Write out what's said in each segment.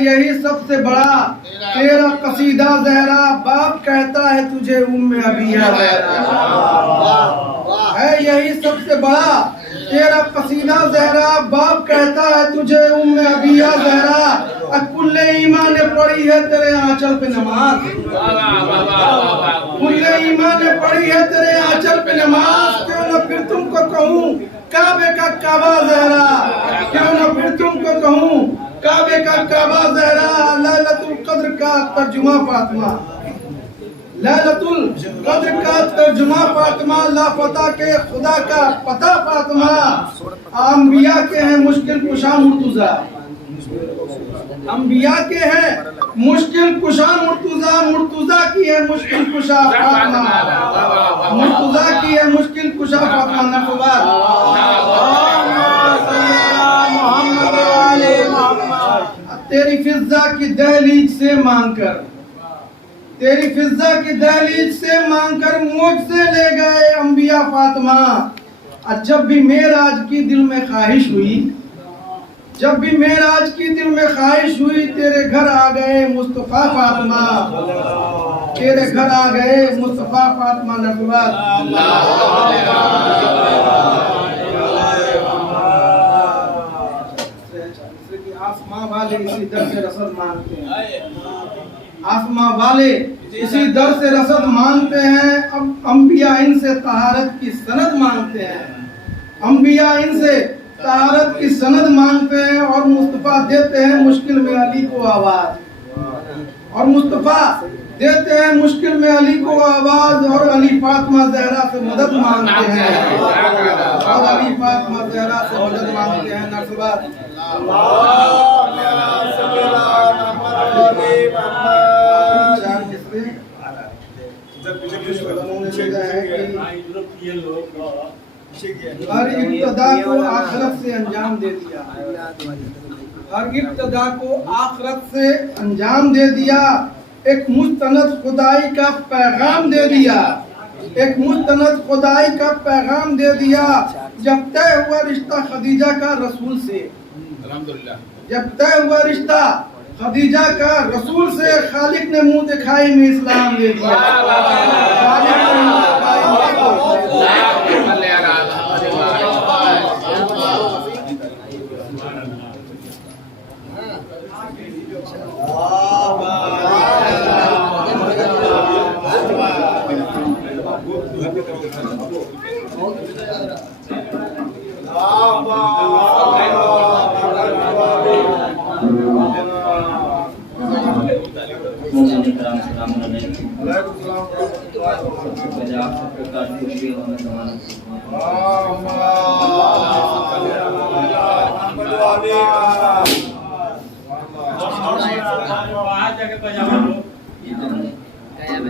यही सबसे बड़ा तेरा कसीदा ज़हरा, बाप कहता है तुझे उम्मे अबिया है। यही सबसे बड़ा तेरा कसीदा ज़हरा, बाप कहता है तुझे उम्मे अबिया ज़हरा। कुल्ले ईमान ने पढ़ी है तेरे आंचल पे नमाज, कुल्ले ईमान ने पढ़ी है तेरे आंचल पे नमाज। क्यों न फिर तुमको कहूँ काबे का काबा ज़हरा, क्यों न फिर तुमको कहूँ काबे का काबा ज़हरा। लैलतुल कद्र का तर्जुमा फातिमा, लैलतुल कद्र का तर्जुमा फातिमा। लापता के खुदा का पता फातिमा। अंबिया के हैं मुश्किल कुशा मुर्तुजा, अंबिया के हैं मुश्किल कुशा मुर्तुजा। मुर्तुजा की है मुश्किल कुशा फातिमा, मुर्तुजा की है मुश्किल कुशा फातिमा। तेरी फिजा की दहलीज से मांगकर, तेरी फिजा की दहलीज से मांगकर मुझसे ले गए अंबिया फातिमा। और जब भी मेराज की दिल में ख्वाहिश हुई, जब भी मेराज की दिल में ख्वाहिश हुई, तेरे घर आ गए मुस्तफा फातिमा, तेरे घर आ गए मुस्तफा फातिमा। नबुवत आसमां वाले इसी दर से रसद मांगते हैं, आसमां वाले इसी दर से रसद मांगते हैं। अब अंबिया इनसे तहारत की सनद मांगते हैं, अंबिया इनसे तहारत की सनद मांगते हैं। और मुस्तफा देते हैं मुश्किल में अली को आवाज, और मुस्तफा देते हैं मुश्किल में अली को आवाज। और अली फातिमा ज़हरा से मदद मांगते हैं, और अली फातिमा ज़हरा से मदद मांगते हैं। नरसबात हर इब्तिदा को आखिरत से अंजाम दे दिया, हर इब्तिदा को आखिरत से अंजाम दे दिया। एक मुस्तनद खुदाई का पैगाम दे दिया, एक मुस्तनद खुदाई का पैगाम दे दिया। जब तय हुआ रिश्ता खदीजा का रसूल से, जब तय हुआ रिश्ता खदीजा का रसूल से, खालिक ने मुंह दिखाई में इस्लाम दे दिया।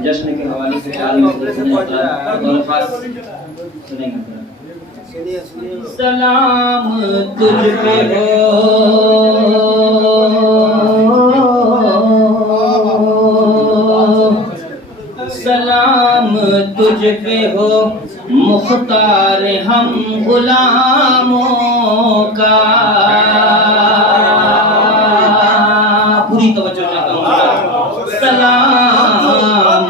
जश्न के हवाले से सलाम तुझ पे हो, सलाम तुझ पे हो मुख्तार हम गुलामों का। पूरी तवज्जो से सलाम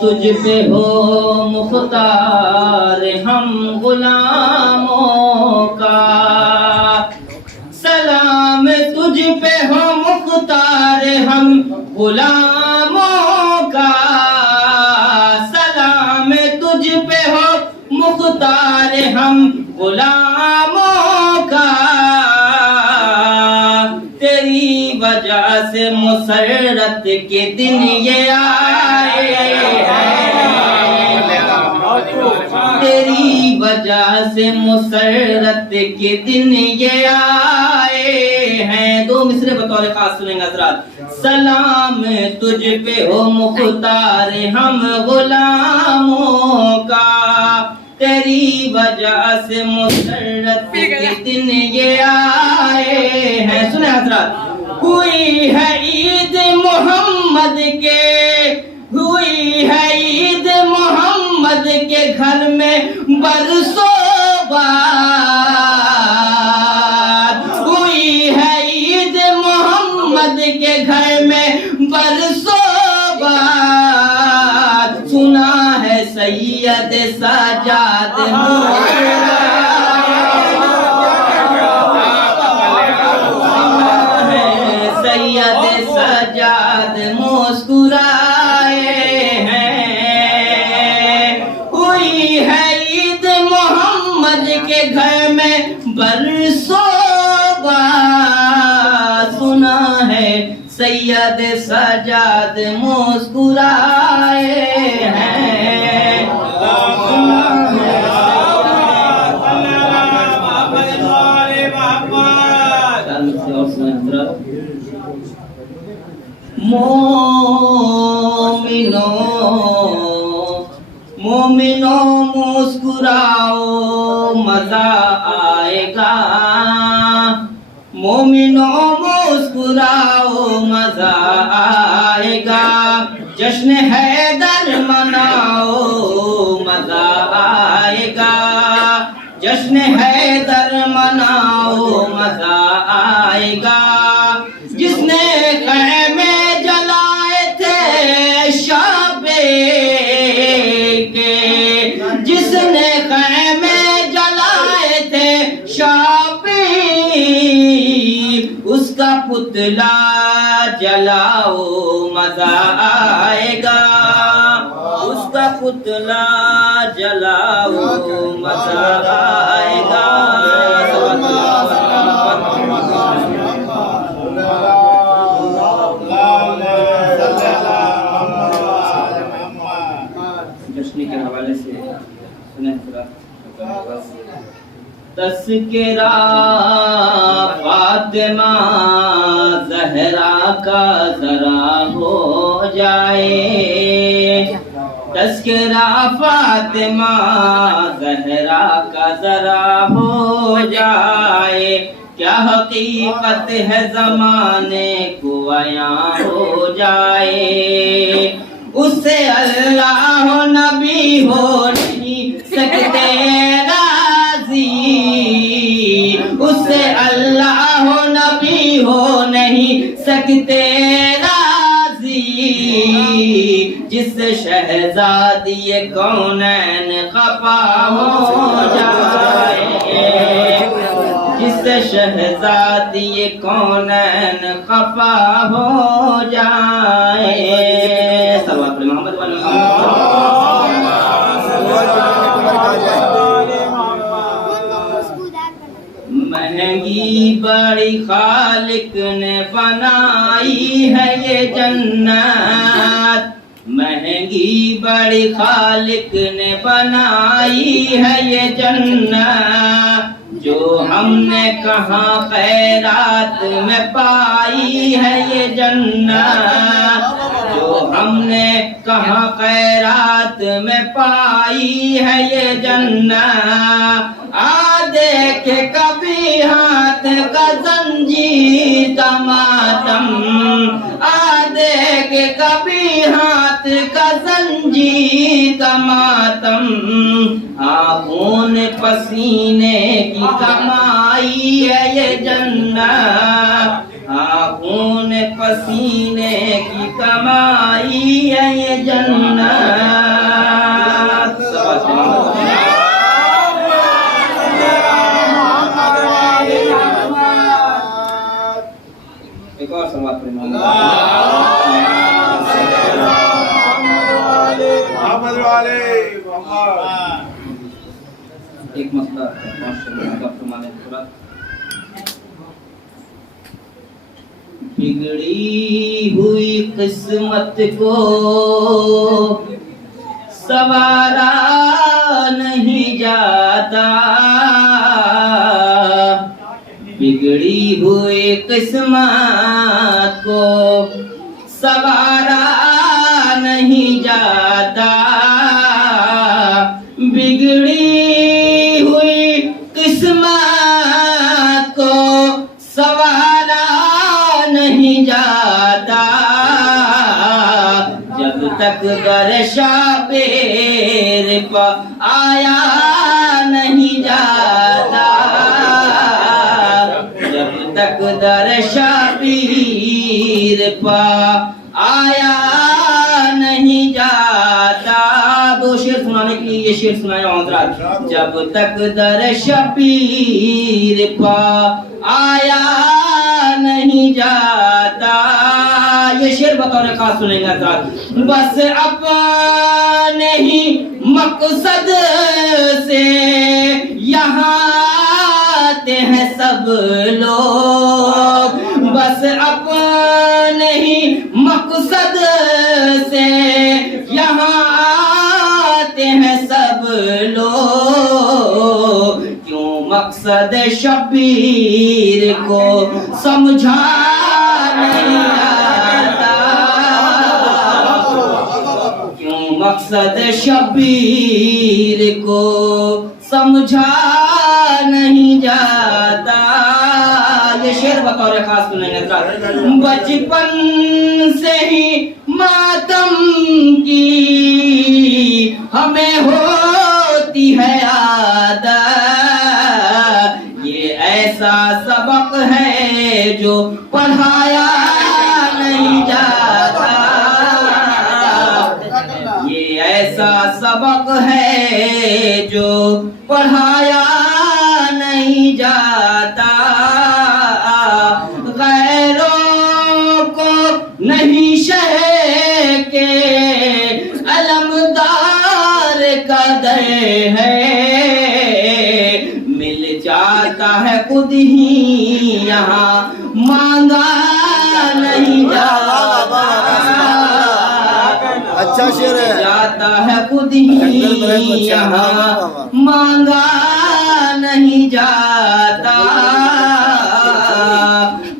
तुझ पे हो मुख्तार हम गुलामों का। सलाम तुझ पे हो मुख्तार हम गुलामों का। सलाम तुझ पे हो मुख्तार हम गुलामों का। तेरी वजह से मुसर्रत के दिन ये आए हैं, तेरी वजह से मुसर्रत के दिन ये आए हैं। दो मिसरे बतौर खास सुनेंगे हज़रात। सलाम तुझ पे हो मुख्तार हम गुलामों का। तेरी वजह से मुसर्रत के दिन ये आए हैं। सुने हज़रात। हुई है ईद मोहम्मद के, हुई है ईद मोहम्मद के घर में बरसों बाद। हुई है ईद मोहम्मद के घर में बरसों बाद सुना है सैयद सजाद सैयद सजाद मुस्कुराए हैं। हुई है ईद मोहम्मद के घर में बरसों बाद सुना है सैयद सजाद मुस्कुराए हैं। मोमिनो मुस्कुराओ मजा आएगा। मोमिनो मुस्कुराओ मजा आएगा। जश्न हैदर मनाओ मजा आएगा। जश्न हैदर मनाओ मजा आएगा। जिसने ख़ैमे जलाए थे शाबे के, जिसने ख़ैमे जलाए थे शाबे, उसका पुतला जलाओ मजा आएगा। उसका पुतला जलाओ मजा आएगा। जश्न के हवाले से सुने तज़किरा फातिमा ज़हरा का ज़रा हो जाए। तज़किरा फातिमा ज़हरा का ज़रा हो जाए। क्या हकीकत है ज़माने को अयां हो जाए। उससे अल्लाह नबी हो नहीं सकते राजी। उससे अल्लाह नबी हो नहीं सकते राजी। जिस शहजादी कौनैन खफा हो जाए। जिस शहजादी कौनैन खफा हो जाए। सल्लल्लाहु अलैहि मोहम्मद महंगी बड़ी खालिक ने बनाई है ये जन्नत। महंगी बड़ी खालिक ने बनाई है ये जन्नत। जो हमने कहाँ खैरात में पाई है ये जन्नत। जो हमने कहाँ खैरात में पाई है ये जन्नत। आ देखे कभी हाथ का जंजीर का मातम। आ देखे कभी हाथ का जंजीर का मातम। खून पसीने की कमाई है ये जन्नत। खून पसीने की कमाई है ये जन्नत। एक और सवाल एक मसला बिगड़ी हुई किस्मत को सवारा नहीं जाता। बिगड़ी हुई किस्मत को सवारा नहीं जाता। बिगड़ी हुई किस्मत को सवारा नहीं जाता। जब तक गरशा पेर पर आया नहीं जाता। जब तक दरशा पीर शबीर पा आया नहीं जाता। दो शेर सुनाने के लिए ये शेर सुनाया हजरात। जब तक दर शबीर पा आया नहीं जाता, ये शेर बतौर खास सुनेंगे हजरात। बस अपने ही मकसद से यहाँ आते हैं सब लोग, बस अपने ही मकसद से यहाँ आते हैं सब लोग। क्यों मकसद शबीर को समझा नहीं आता, क्यों मकसद शबीर को समझा नहीं जाता। ये शेर बतौर खास सुनेंगे। बचपन से ही मातम की हमें होती है आदत, ये ऐसा सबक है जो पढ़ाया नहीं जाता, ये ऐसा सबक है जो पढ़ाया नहीं जाता। गैरों को नहीं शह के अलमदार कदर है, मिल जाता है खुद ही यहाँ मांगा नहीं जाता। अच्छा शेर है। जाता है खुद ही यहाँ मांगा नहीं जाता।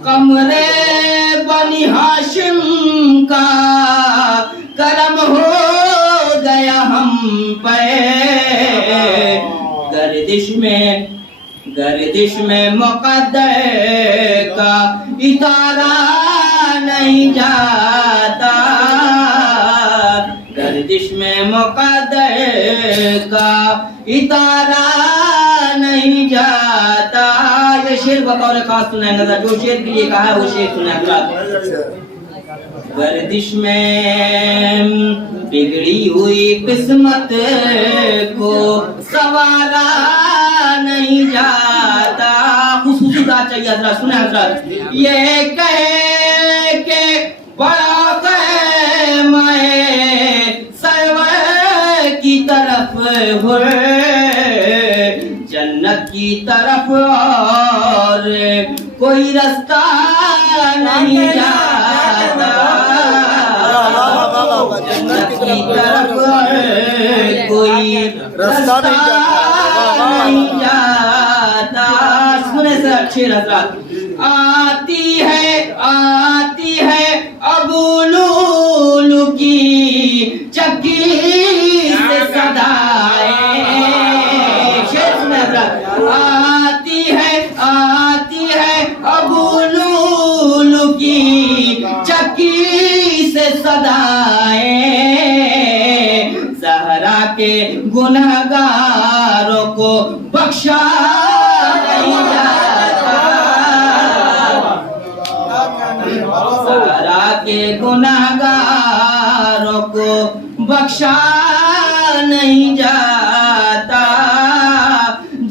कमरे बनी हाशिम का करम हो गया हम पे, गर्दिश में मुक़द्दर का इतारा नहीं जाता, गर्दिश में मुक़द्दर का इतारा नहीं जाता। ये शेर बतौर खास सुनाएंगे, जो शेर के लिए कहा है वो शेर सुनाएंगे। गर्दिश में बिगड़ी हुई किस्मत को सवारा नहीं जाता। खुशबू चाहिए हजरत, सुने हजरत। ये कह के बड़ा कह मैं सरवर की तरफ हो, जन्नत की तरफ और कोई रास्ता नहीं जाता, जन्नत की तरफ कोई रास्ता नहीं जाता। सुने से अच्छे हजरत। आती है अबू लूलू की चक्की से सदाएं, शेर सुने हजरत। आती है अबू लूलू की चक्की से सदाएं, ज़हरा के गुनहगारों को बख्शा नहीं जाता, ज़हरा के गुनहगारों को बख्शा नहीं जाता।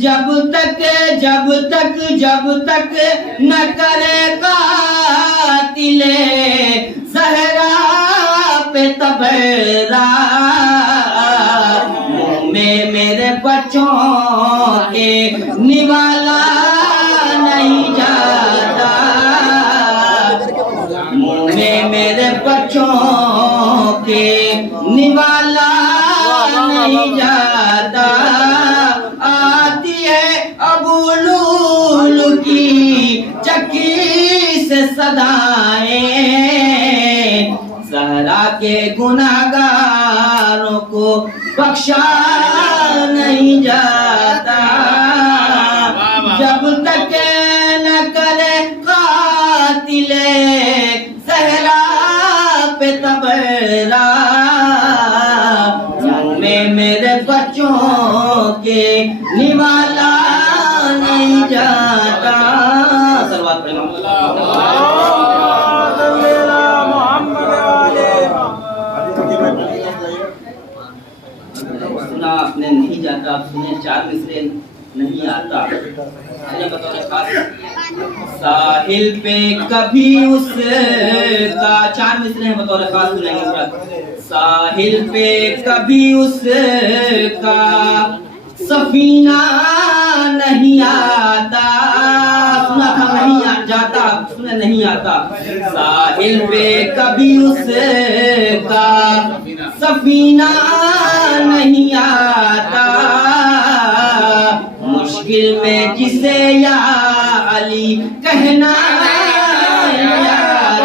जब तक न करे कातिले ज़हरा पे तबरा, मुँह में मेरे बच्चों के निवाला नहीं जाता, मुँह में मेरे बच्चों के निवाला नहीं जाता। आती है अबू लूलू की चक्की से सदाएं, ज़हरा के गुनहगारों को बख्शा नहीं जाता। जब तक न करे कातिले ज़हरा पे तबरा, मुँह में मेरे बच्चों के निवाला नहीं जाता। सलवात पढ़ें। हजरात सुने, 4 मिसरे नहीं आता। बतौर खास साहिल पे कभी उसका, 4 मिसरे हैं बतौर खास सुनेंगे हजरात। साहिल पे कभी उसका सफीना नहीं आता, सुना था नहीं जाता, सुने नहीं आता। साहिल पे कभी उसका सफीना नहीं आता, मुश्किल में जिसे या अली कहना नहीं आता,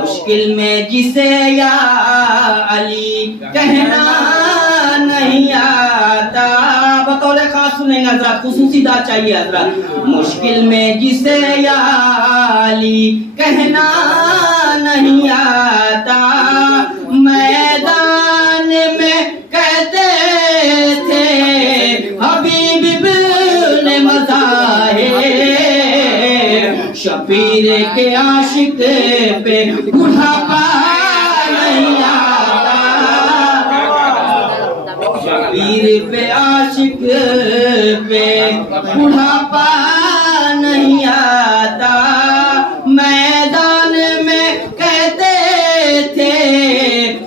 मुश्किल में जिसे या अली कहना नहीं आता। बतौर खास सुनेंगे हजरात, खुसूसी दाद चाहिए हजरात। मुश्किल में जिसे या अली कहना नहीं आता, मैदान में कहते थे हबीब इब्न मज़ाहिर, शबीर के आशिक पे बुढ़ापा नहीं आता, शबीर पे आशिक पे बुढ़ापा नहीं आता, मैदान में कहते थे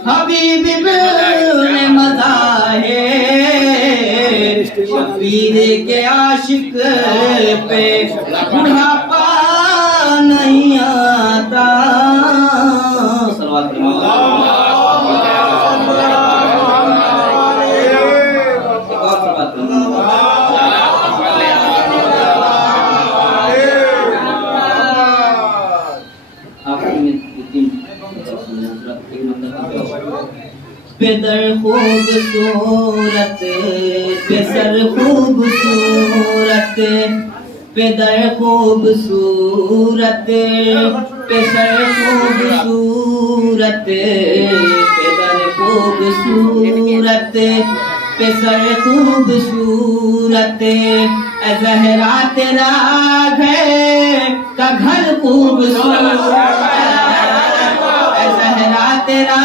हबीब इब्न मज़ाहिर, शबीर के आशिक पे बुढ़ापा नहीं आता। सल्लल्लाहु बेदर खूबसूरत बेसर खूबसूरत, बेदर खूबसूरत बेसर खूबसूरत, बेदर खूबसूरत बेसर खूबसूरत, ज़हरा तेरा घर का घर खूबसूरत, ज़हरा तेरा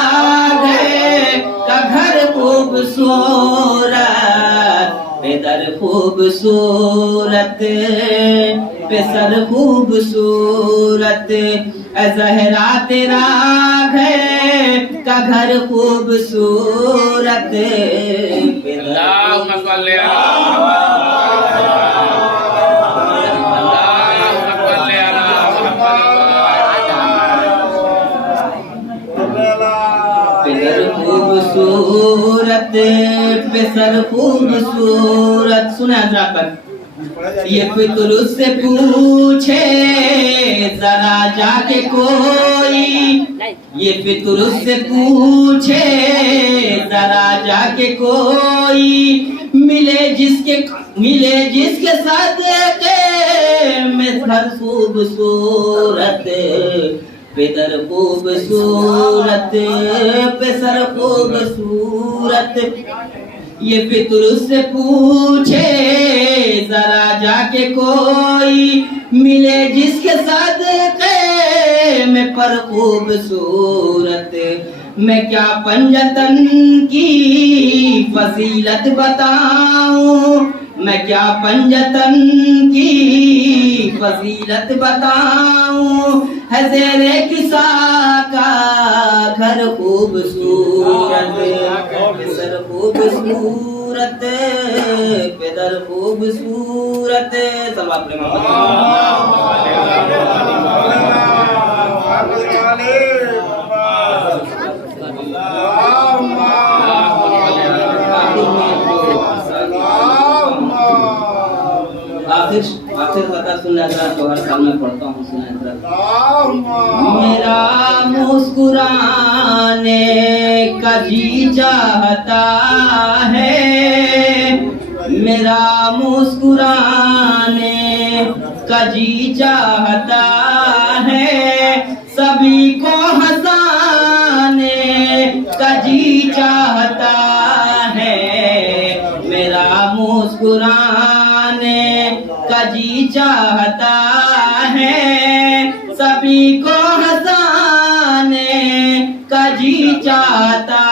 का घर खूबसूरत, बेदर खूबसूरत बेसर खूबसूरत, ज़हरा तेरा घर का घर खूबसूरत, खूबसूरत बेसर खूबसूरत। सुना हजरात, ये फितुर से पूछे जरा जाके कोई, ये फितुर से पूछे जरा जाके कोई, मिले जिसके सदके में हर खूबसूरत, बेदर खूबसूरत बेसर खूबसूरत, ये फितुर से पूछे जरा जाके कोई, मिले जिसके सदके में पर खूबसूरत, मैं क्या पंजतन की फजीलत बताऊं, मैं क्या पंजतन की फजीलत बताऊं, है ज़ेरे किसा का घर खूबसूरत, बेसर खूबसूरत बेदर खूबसूरत। सब आपने आखिर बता सुनना तो हर साल में पढ़ता हूँ, सुना मेरा मुस्कुराने का जी चाहता है, मेरा मुस्कुराने का जी चाहता है, सभी को हंसाने का जी चाहता है, मेरा मुस्कुराने का जी चाहता है, सभी को हंसाने का जी चाहता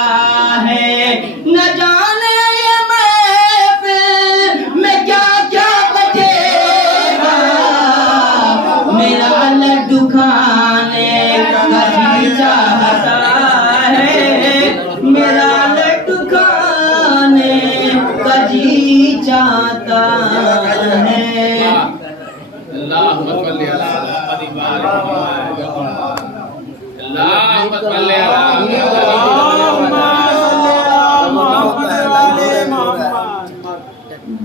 है, न जाने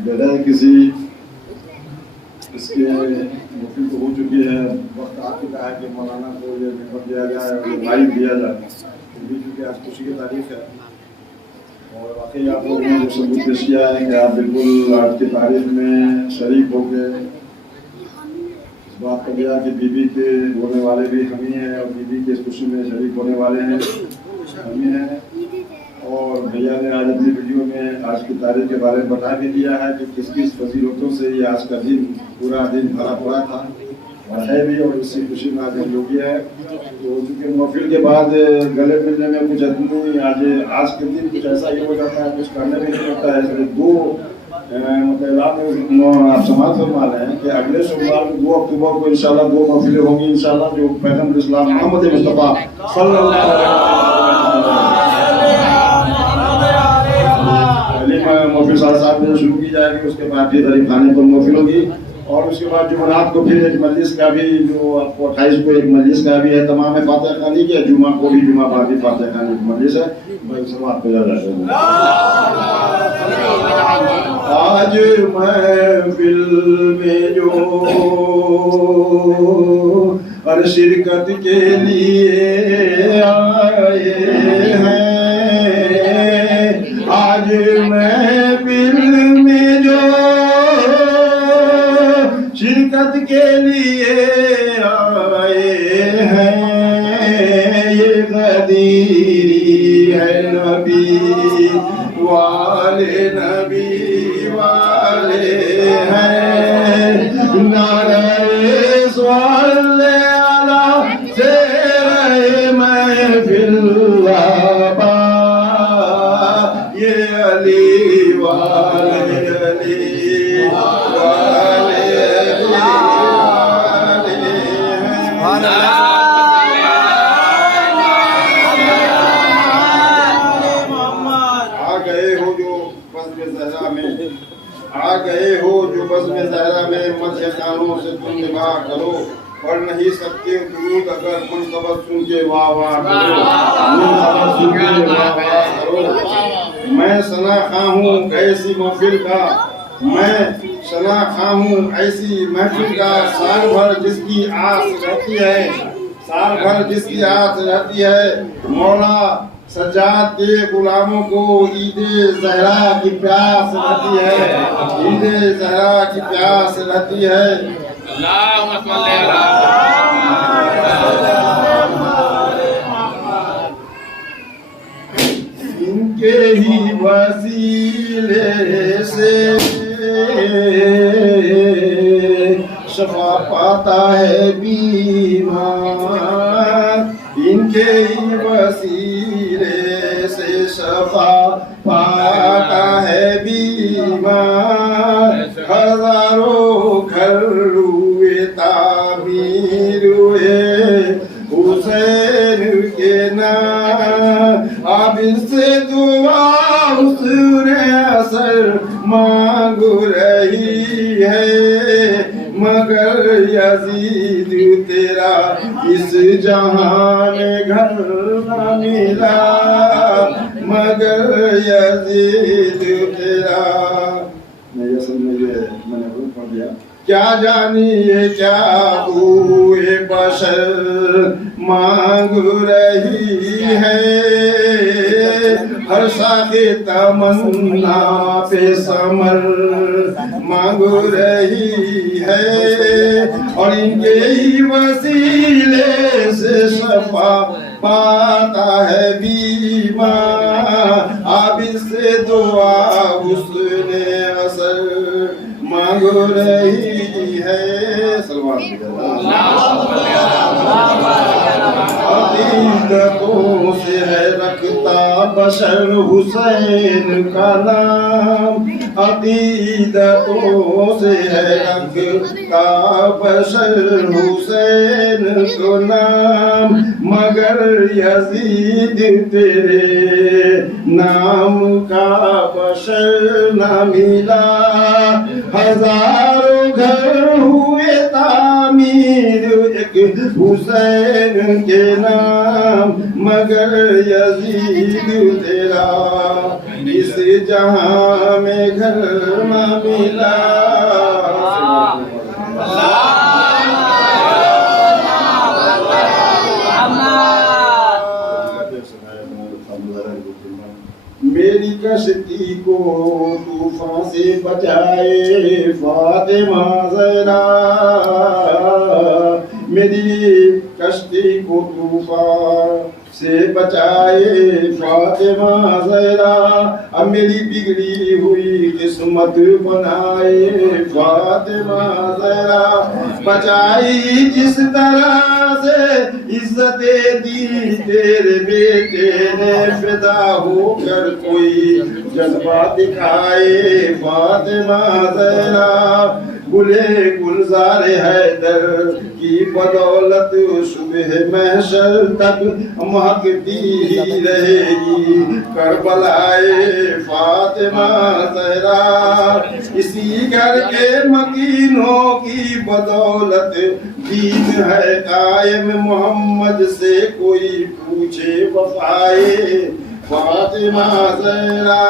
बेटा किसी इसके मुफ्ती तो हो चुकी है, वक्त आ चुका है कि मौलाना को ये निकल दिया जाए और ये माइक दिया जाए। भी चूँकि आज खुशी की तारीख है और वाकई आप लोगों ने जो सबूत पेश किया है कि आप बिल्कुल आज की तारीख में शरीक हो गए। इस बात का दिया कि बीबी के होने वाले भी हम ही हैं और बीबी की इस खुशी में शरीक होने वाले हैं हम ही हैं। और भैया ने आज अपनी वीडियो में आज की तारीख के बारे में बता भी दिया है कि किस किस फजीलतों से ये आज का दिन पूरा दिन भरा पड़ा था और है भी, और इसी खुशी में आज हम लोग है। तो चूँकि महफिल के बाद गले मिलने में कुछ आदमी आज के दिन कुछ ऐसा ही हो जाता है, कुछ करने में नहीं होता है। इसलिए दो मतलब आप समाज फरमा रहे हैं कि अगले सोमवार 2 अक्टूबर को इंशाल्लाह 2 महफिलें होंगी इंशाल्लाह, जो पैगंबर इस्लाम मोहम्मद मुस्तफा सल्लल्लाहु अलैहि वसल्लम महफिल साहब ने शुरू की जाएगी। उसके बाद फिर गरीब खाने पर महफिल होगी और उसके बाद जुमरात को फिर एक मजलिस का भी, जो आपको 28 को एक मजलिस का भी है तमाम फातिहा खानी की, जुमा को भी जुमा बादी फातिहा खानी की मजलिस है। समाप्त हो जाएगा। आज महफिल में जो हर शिरकत के लिए आए हैं, आज महफिल में जो शिरकत के लिए आए हैं, ये गदीरी है नबी वाले हैं। नारे सल्ले अला शेरे महफिल बाबा, ये अली वाले आ गए हो जो बज़्म ज़हरा में मध्य खानों से तुम निभाह करो, पढ़ नहीं सकते दुरूद अगर मुनक़बत सुन के वाह वाह करो, मुनक़बत सुन के वाह वाह करो। मैं शनाख़ा हूँ ऐसी महफिल का, मैं शनाख़ा हूँ ऐसी महफिल का, साल भर जिसकी आस रहती है, साल भर जिसकी आस रहती है। मौला सज्जाद के गुलामों को ईदे ज़हरा की प्यास रहती है, ईदे ज़हरा की प्यास रहती है। इनके ही वसीले से शफा पाता है बीमार, इनके ही वसीले से शफा पाता है बीमार। हजारों घर हुए तामीर हुए हुसैन के नाम, अब इससे दुआ उसने असर मांग रही है, मगर यजीद तेरा इस जहां में घर न मिला, मगर यजीद तेरा। मैं ये समझिए मैंने पढ़ दिया। क्या जानिए क्या हुए बशर मांग रही है, हर साखे तमन्ना पे समर मांग रही है, और इनके ही वसीले से शफा पाता है बीमार। आबिद से दुआ उसने असर मांग रही है। अकीदतों से है रखता बशर हुसैन का नाम, अकीदतों से है रखता बशर हुसैन को नाम, मगर यजीद तेरे नाम का बशर न मिला। हजारों घर हुए तामीर एक हुसैन के नाम, मगर यजीद तेरा इस जहां में घर न मिला। मेरी कश्ती को तूफान से बचाए फातिमा ज़हरा, मेरी कश्ती को तूफान से बचाए फातिमा ज़हरा, अब मेरी बिगड़ी हुई किस्मत बनाए फातिमा ज़हरा। बचाई जिस तरह से इज्जत दी तेरे बेटे ने, फिदा होकर कोई जज्बा दिखाए फातिमा ज़हरा। गुले गुलजार हैदर की बदौलत सुबह महशर तक महकती ही रहेगी करबलाए फातिमा ज़हरा। इसी घर के मकीनों की बदौलत दीन है कायम, मोहम्मद से कोई पूछे वफाए फातिमा ज़हरा।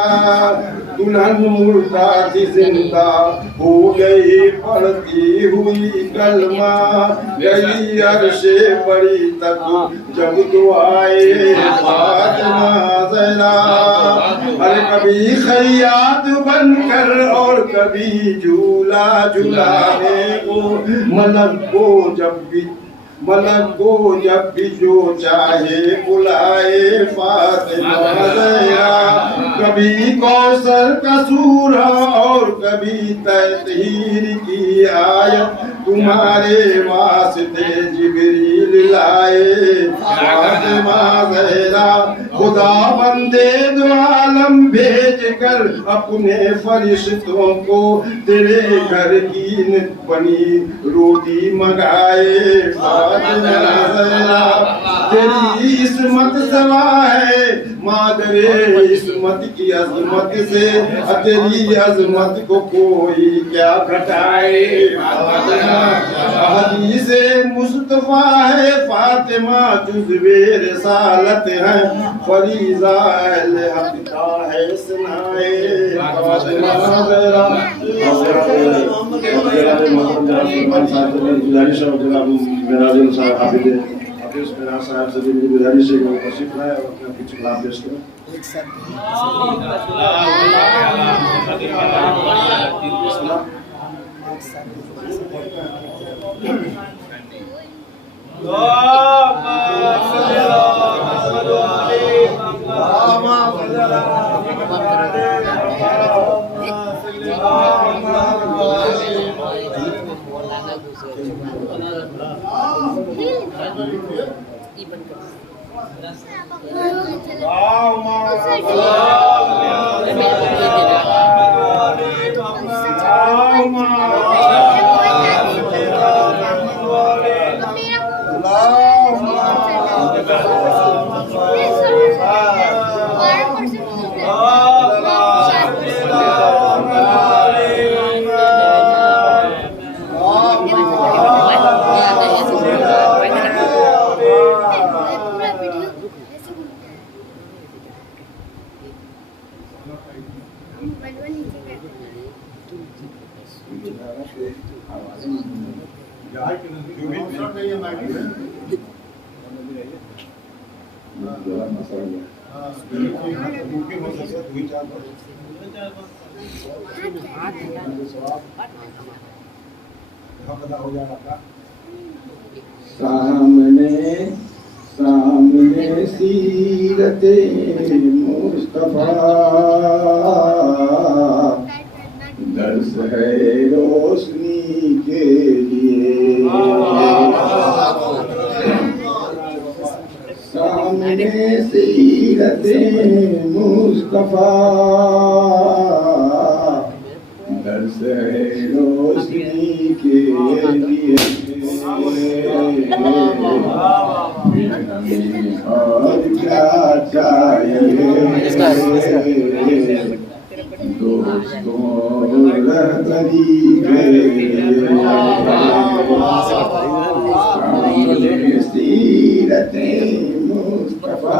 दुल्हन मुर्दा थी जिंदा हो गई पढ़ती हुई कलमा, गई अर्शे बड़ी तक जब दुआए फातिमा ज़हरा। अरे कभी खैयात बनकर और कभी झूला झुलाने को, मलक को जब भी जो चाहे बुलाए फातिमा ज़हरा। कभी कौसर का सूरा और कभी तहतीर की आयत, तुम्हारे वास्ते जिब्रील लाए फातिमा ज़हरा। खुदा बंदे दो आलम भेज कर अपने फरिश्तों को तेरे घर की बनी रोटी मंगाए फातिमा ज़हरा। तेरी इस्मत सवा है मादरे इस्मत की अजमत से, तेरी अजमत को कोई क्या घटाए फातिमा। हदीसे मुस्तफा है फातिमा, जुज़्वे रिसालत है फरीज़ा अहले हक का है सुनाए फातिमा ज़हरा। गुजारिश है जनाब मेराज साहब हाफिज़ मेराज साहब से मेरी गुजारिश है वो तशरीफ लाए और अपना कुछ कलाम पेश करें। सामने सामने सीरते मुस्तफा, दर्स है रोशनी के लिए। सामने सीरते मुस्तफा, दर्स है रोशनी के लिए। और क्या चाहिए दोस्तों रहबरी के लिए। सीरते मुस्तफा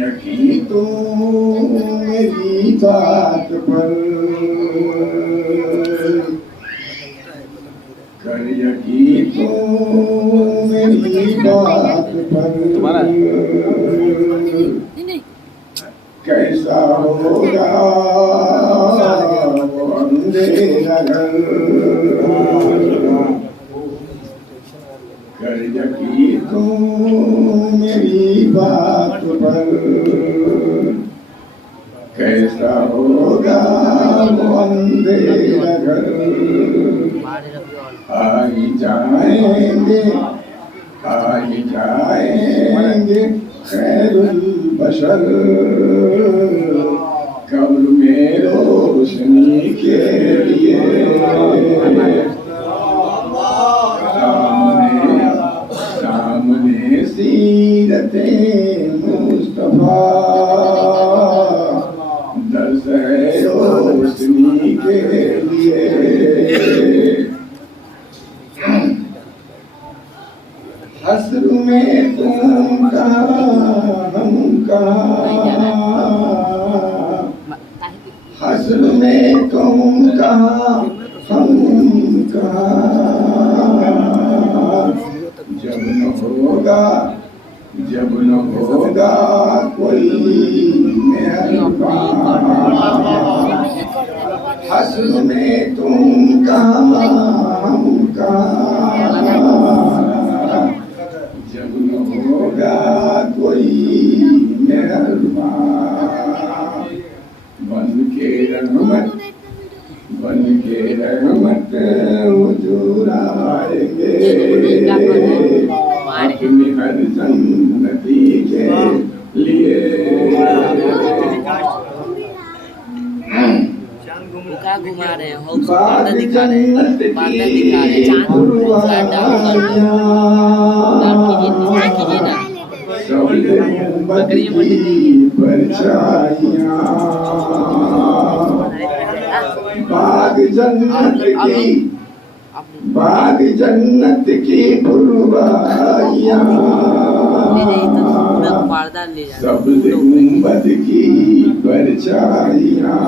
यकीन तो मेरी बात पर कर यकीन तो मेरी बात पर कैसा होगा वो अंधेरा घर कर यकीन तो मेरी बात पर कैसा होगा वो अंधेरा घर आई जाएंगे खैरुल बशर कब्र में रोशनी के लिए सामने सीरते मुस्तफा दर्स है रोशनी के लिए हस्र में तुम कहाँ हम कहाँ हस्र में तुम कहाँ हम कहाँ जब न होगा कोई मेहरबान हस्र में तुम कहाँ हम कहाँ जब न होगा कोई मेहरबान बन के रहमत हुजूर आएंगे अपनी हर जन्नती के लिए घुमा रहे हो पर्दा दिखा रहे चांद कीजिए ना बाग जन्नत की फुलवारियां पर्दा ले सब गुंबद की परछाइयां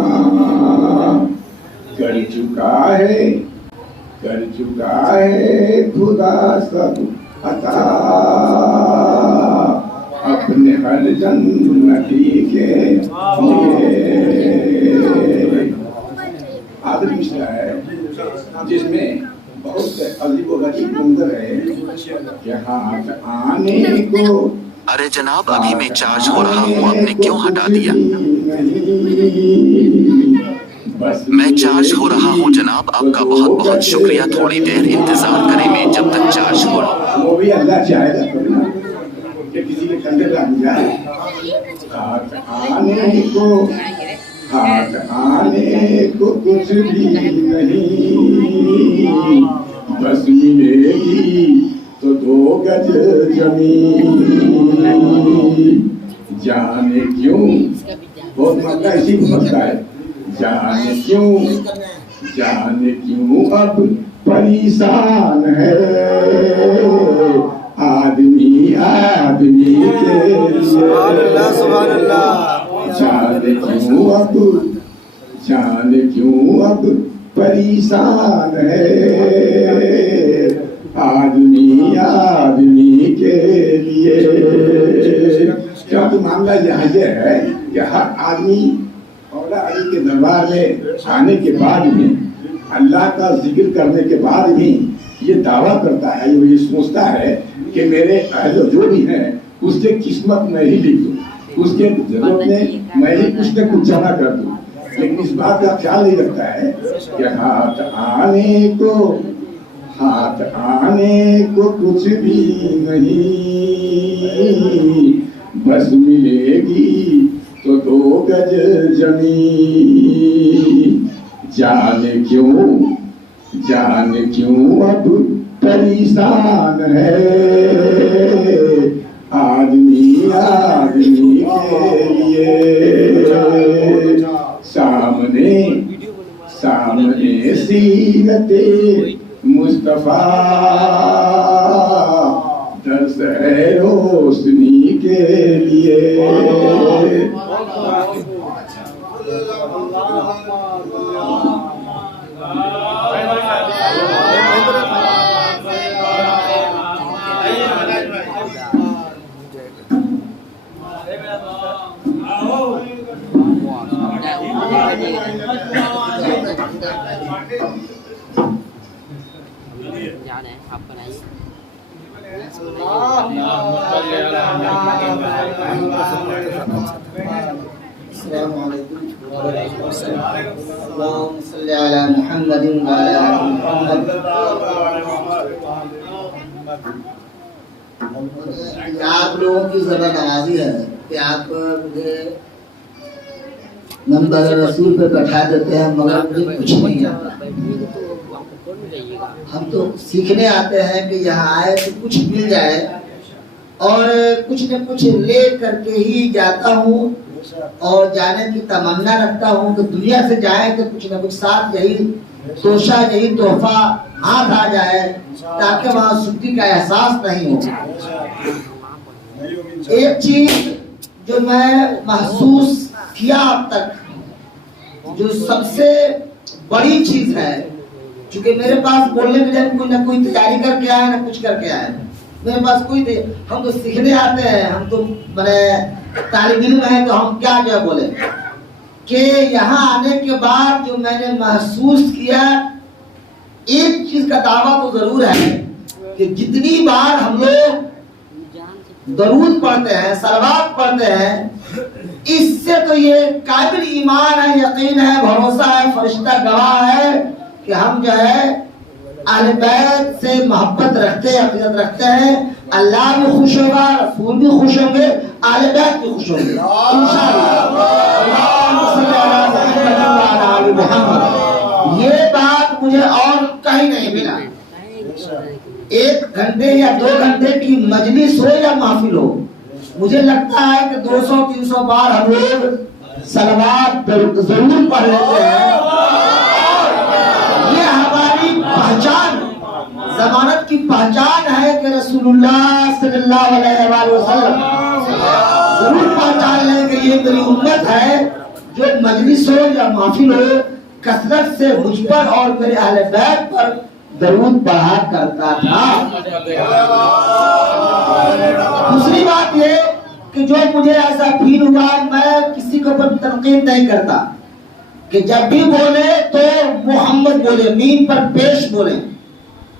कर चुका है खुदा सब अता अपने हर जन्नती के आदर मिश्रा है जिसमें बहुत अजीब और गरीब मंजर है यहाँ आने को अरे जनाब अभी मैं चार्ज हो रहा हूँ आपने क्यों हटा दिया मैं चार्ज हो रहा हूँ जनाब आपका बहुत बहुत शुक्रिया थोड़ी देर इंतजार करेंगे जब तक चार्ज हो रहा वो भी अल्लाह चाहेगा कि किसी के कंधे लग जाए हाथ आने को कुछ भी नहीं बस मिलेगी तो 2 गज जमीन जाने क्यों बहुत मसला इसी को मसला है जाने क्यों अब परेशान है आदमी के लिए जाने क्यों अब परेशान है आदमी के लिए क्या तो मामला यहाँ ये है कि हर आदमी मौला अली के दरबार में आने के बाद भी अल्लाह का जिक्र करने के बाद भी ये दावा करता है ये सोचता है कि मेरे जो भी हैं उसके किस्मत में ही लिख दूं उसके जरूरत में मैं ही कुछ न कुछ जमा कर दूं लेकिन इस बात का ख्याल नहीं रखता है कि हाथ आने को कुछ भी नहीं बस मिलेगी तो 2 गज जमीन जाने क्यों अब परेशान है आदमी के लिए सामने सामने सीरते मुस्तफा दर्श है रोशनी के लिए। जा रहे हैं आप बनाइए। आप लोगों की ज़रा नवाजी है कि आप मुझे नंबर रसूल पे बैठा देते हैं, मगर मुझे कुछ नहीं आता। हम तो सीखने आते हैं कि यहाँ आए तो कुछ मिल जाए, और कुछ न कुछ ले करके ही जाता हूँ, और जाने की तमन्ना रखता हूँ कि दुनिया से जाए तो कुछ न कुछ साथ यही तोशा, यही तोहफा हाथ आ जाए, ताकि वहाँ छुट्टी का एहसास नहीं हो। एक चीज जो मैं महसूस किया अब तक, जो सबसे बड़ी चीज है, क्योंकि मेरे पास बोलने के लिए कोई ना कोई तैयारी करके आया, ना कुछ करके आया, मेरे पास कोई हम तो सीखने आते हैं, हम तो मैंने तालिब इल्म है, तो हम क्या जो बोले कि यहाँ आने के बाद जो मैंने महसूस किया, एक चीज का दावा तो जरूर है कि जितनी बार हम लोग दरूद पढ़ते हैं, सलवात पढ़ते हैं, इससे तो ये काबिल ईमान है, यकीन है, भरोसा है, फरिश्ता गवाह है कि हम जो है अहले बैत से मोहब्बत रखते हैं, अकीदत रखते हैं। अल्लाह भी खुश होगा, रसूल भी खुश होंगे, अहले बैत भी खुश होंगे इंशाअल्लाह। ये बात मुझे और कहीं नहीं मिला। 1 घंटे या 2 घंटे की मजलिस हो या महफिल हो, मुझे लगता है कि 200-300 बार हम लोग सलवात जरूर पढ़ लेते हैं। ये हमारी पहचान, जमानत की पहचान है कि रसूलुल्लाह सल्लल्लाहु अलैहि वसल्लम जरूर पहचान लें कि ये मेरी उम्मत है, जो मजलिस हो या महफिल हो, कसरत से मुझ पर और मेरे अहले बैत पर दरूद पढ़ा करता था। दूसरी बात ये कि जो मुझे ऐसा फील हुआ, मैं किसी के ऊपर तनकीद नहीं करता, कि जब भी बोले तो मोहम्मद बोले, मीम पर पेश बोले,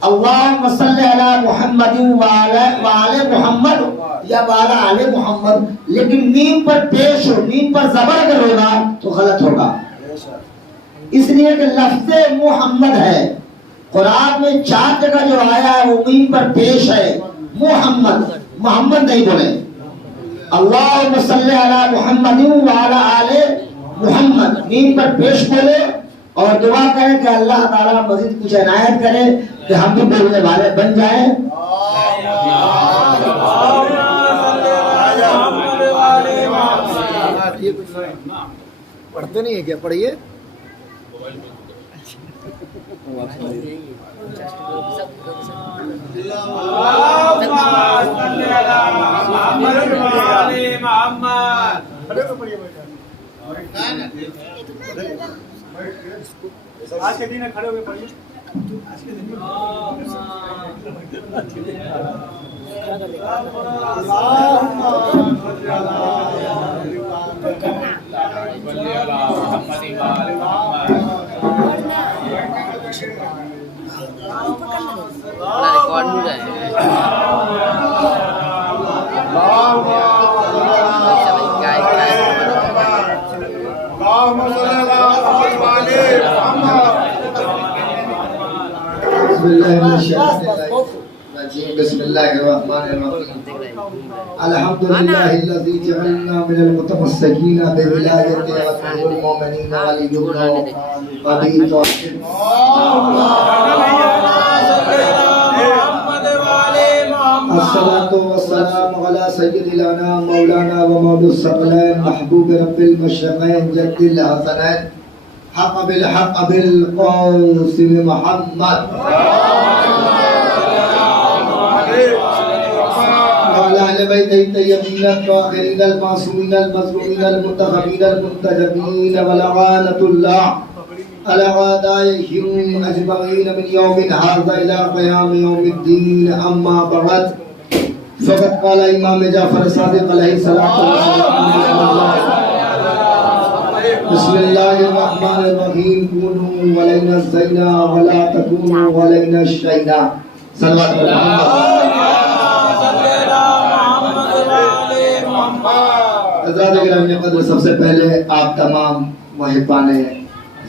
अल्लाहुम्मा सल्ली अला मुहम्मदिन व अला मोहम्मद या वाला आले मोहम्मद, लेकिन मीम पर पेश हो, मीम पर जबर अगर होगा तो गलत होगा। इसलिए कि लफ्ज़े मोहम्मद है, कुरान में 4 जगह जो आया है वो मीम पर पेश है, मोहम्मद, मोहम्मद नहीं बोले। अल्लाहुम्मा सल्ली अला मुहम्मदिन व अला आले मोहम्मद, मीम पर पेश बोले, और दुआ करें कि अल्लाह ताला मजीद कुछ इनायत करे कि हम भी बोलने वाले बन जाएं। पढ़ते नहीं है क्या? पढ़िए। आज के दिन खड़े हुए पढ़िए। आज के दिन अल्हम्दुलिल्लाहिल्लज़ी जअलना मिनल मुतमस्सिकीना बिविलायति अमीरुल मोमिनीन वलियुल्लाह अबी तौहीद। अस्सलातु वस्सलामु अला सय्यदिना मौलाना व मौलुस सकलैन महबूब रब्बिल मशरक़ैन जद्दिल हसनैन हक़ बिल क़ासिम मुहम्मद वाला अहले बैत तय्यबीन ताहिरीन अल मासूमीन अल मज़लूमीन अल मुंतखबीन अल मुंतजबीन व लअनतुल्लाह अला अदाइहिम अजमईन मिन यौमिन हाज़ा इला क़याम यौमिद्दीन अम्मा बअद फ़क़द क़ाला इमाम जाफ़र सादिक़ अलैहि सलातो व सलाम बिस्मिल्लाहिर्रहमानिर्रहीम कुनू वलैना ज़ैना वला तकुनू वलैना शैना सल्लल्लाहु अलैहि वसल्लम। सबसे पहले आप तमाम मुहिब्बाने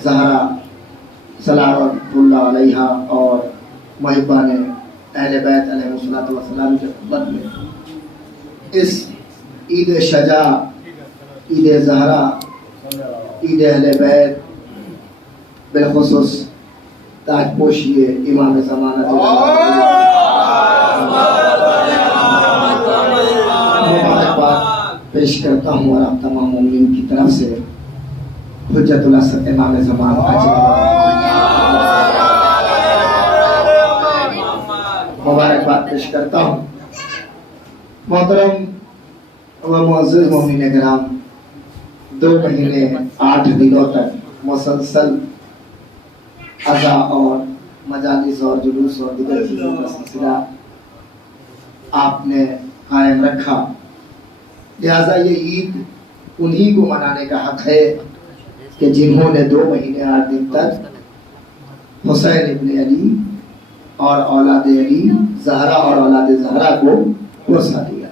ज़हरा सलावतुल्लाह अलैहा और मुहिब्बाने अहले बैत अलैहिस्सलातु वस्सलाम के खिदमत में इस ईद शजा, ईद ज़हरा, ईद अहले बैत बिलखुसूस ताजपोशी इमाम ज़माना मुबारकबाद पेश करता हूँ और आप तमाम मोमिनीन की तरफ से हुज्जतुल असद इमाम ज़माना मुबारकबाद पेश करता हूँ। मोहतरम व मुअज़्ज़िज़ मोमिनीन किराम, 2 महीने 8 दिनों तक मुसलसल अज़ा और मजालिस और जुलूस और दीगर चीज़ों का सिलसिला आपने कायम रखा। लिहाजा ये ईद उन्हीं को मनाने का हक है कि जिन्होंने 2 महीने 8 दिन तक हुसैन इब्न अली और औलाद अली, ज़हरा और औलाद ज़हरा को वसा दिया।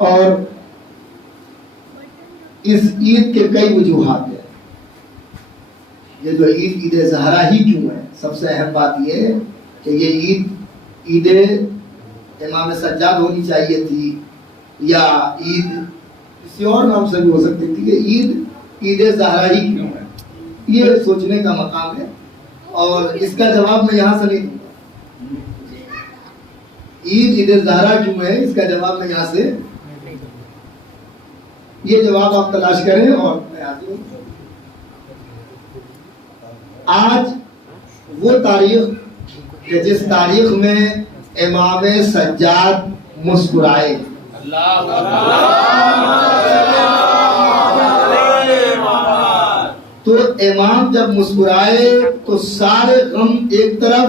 और इस ईद के कई वजूहात हैं। ये जो ईद ज़हरा ही क्यों है, सबसे अहम बात ये है कि ये ईद इमाम सज्जाद होनी चाहिए थी या ईद किसी और नाम से भी हो सकती थी। ये ईद ज़हरा ही क्यों है, ये सोचने का मकाम है और इसका जवाब मैं यहाँ से नहीं दूंगा। ईद ज़हरा क्यों है, इसका जवाब मैं यहाँ से, ये जवाब आप तलाश करें और मैं हाजिर हूं। आज वो तारीख कि जिस तारीख में इमाम सज्जाद मुस्कुराए, तो इमाम जब मुस्कुराए तो सारे गम एक तरफ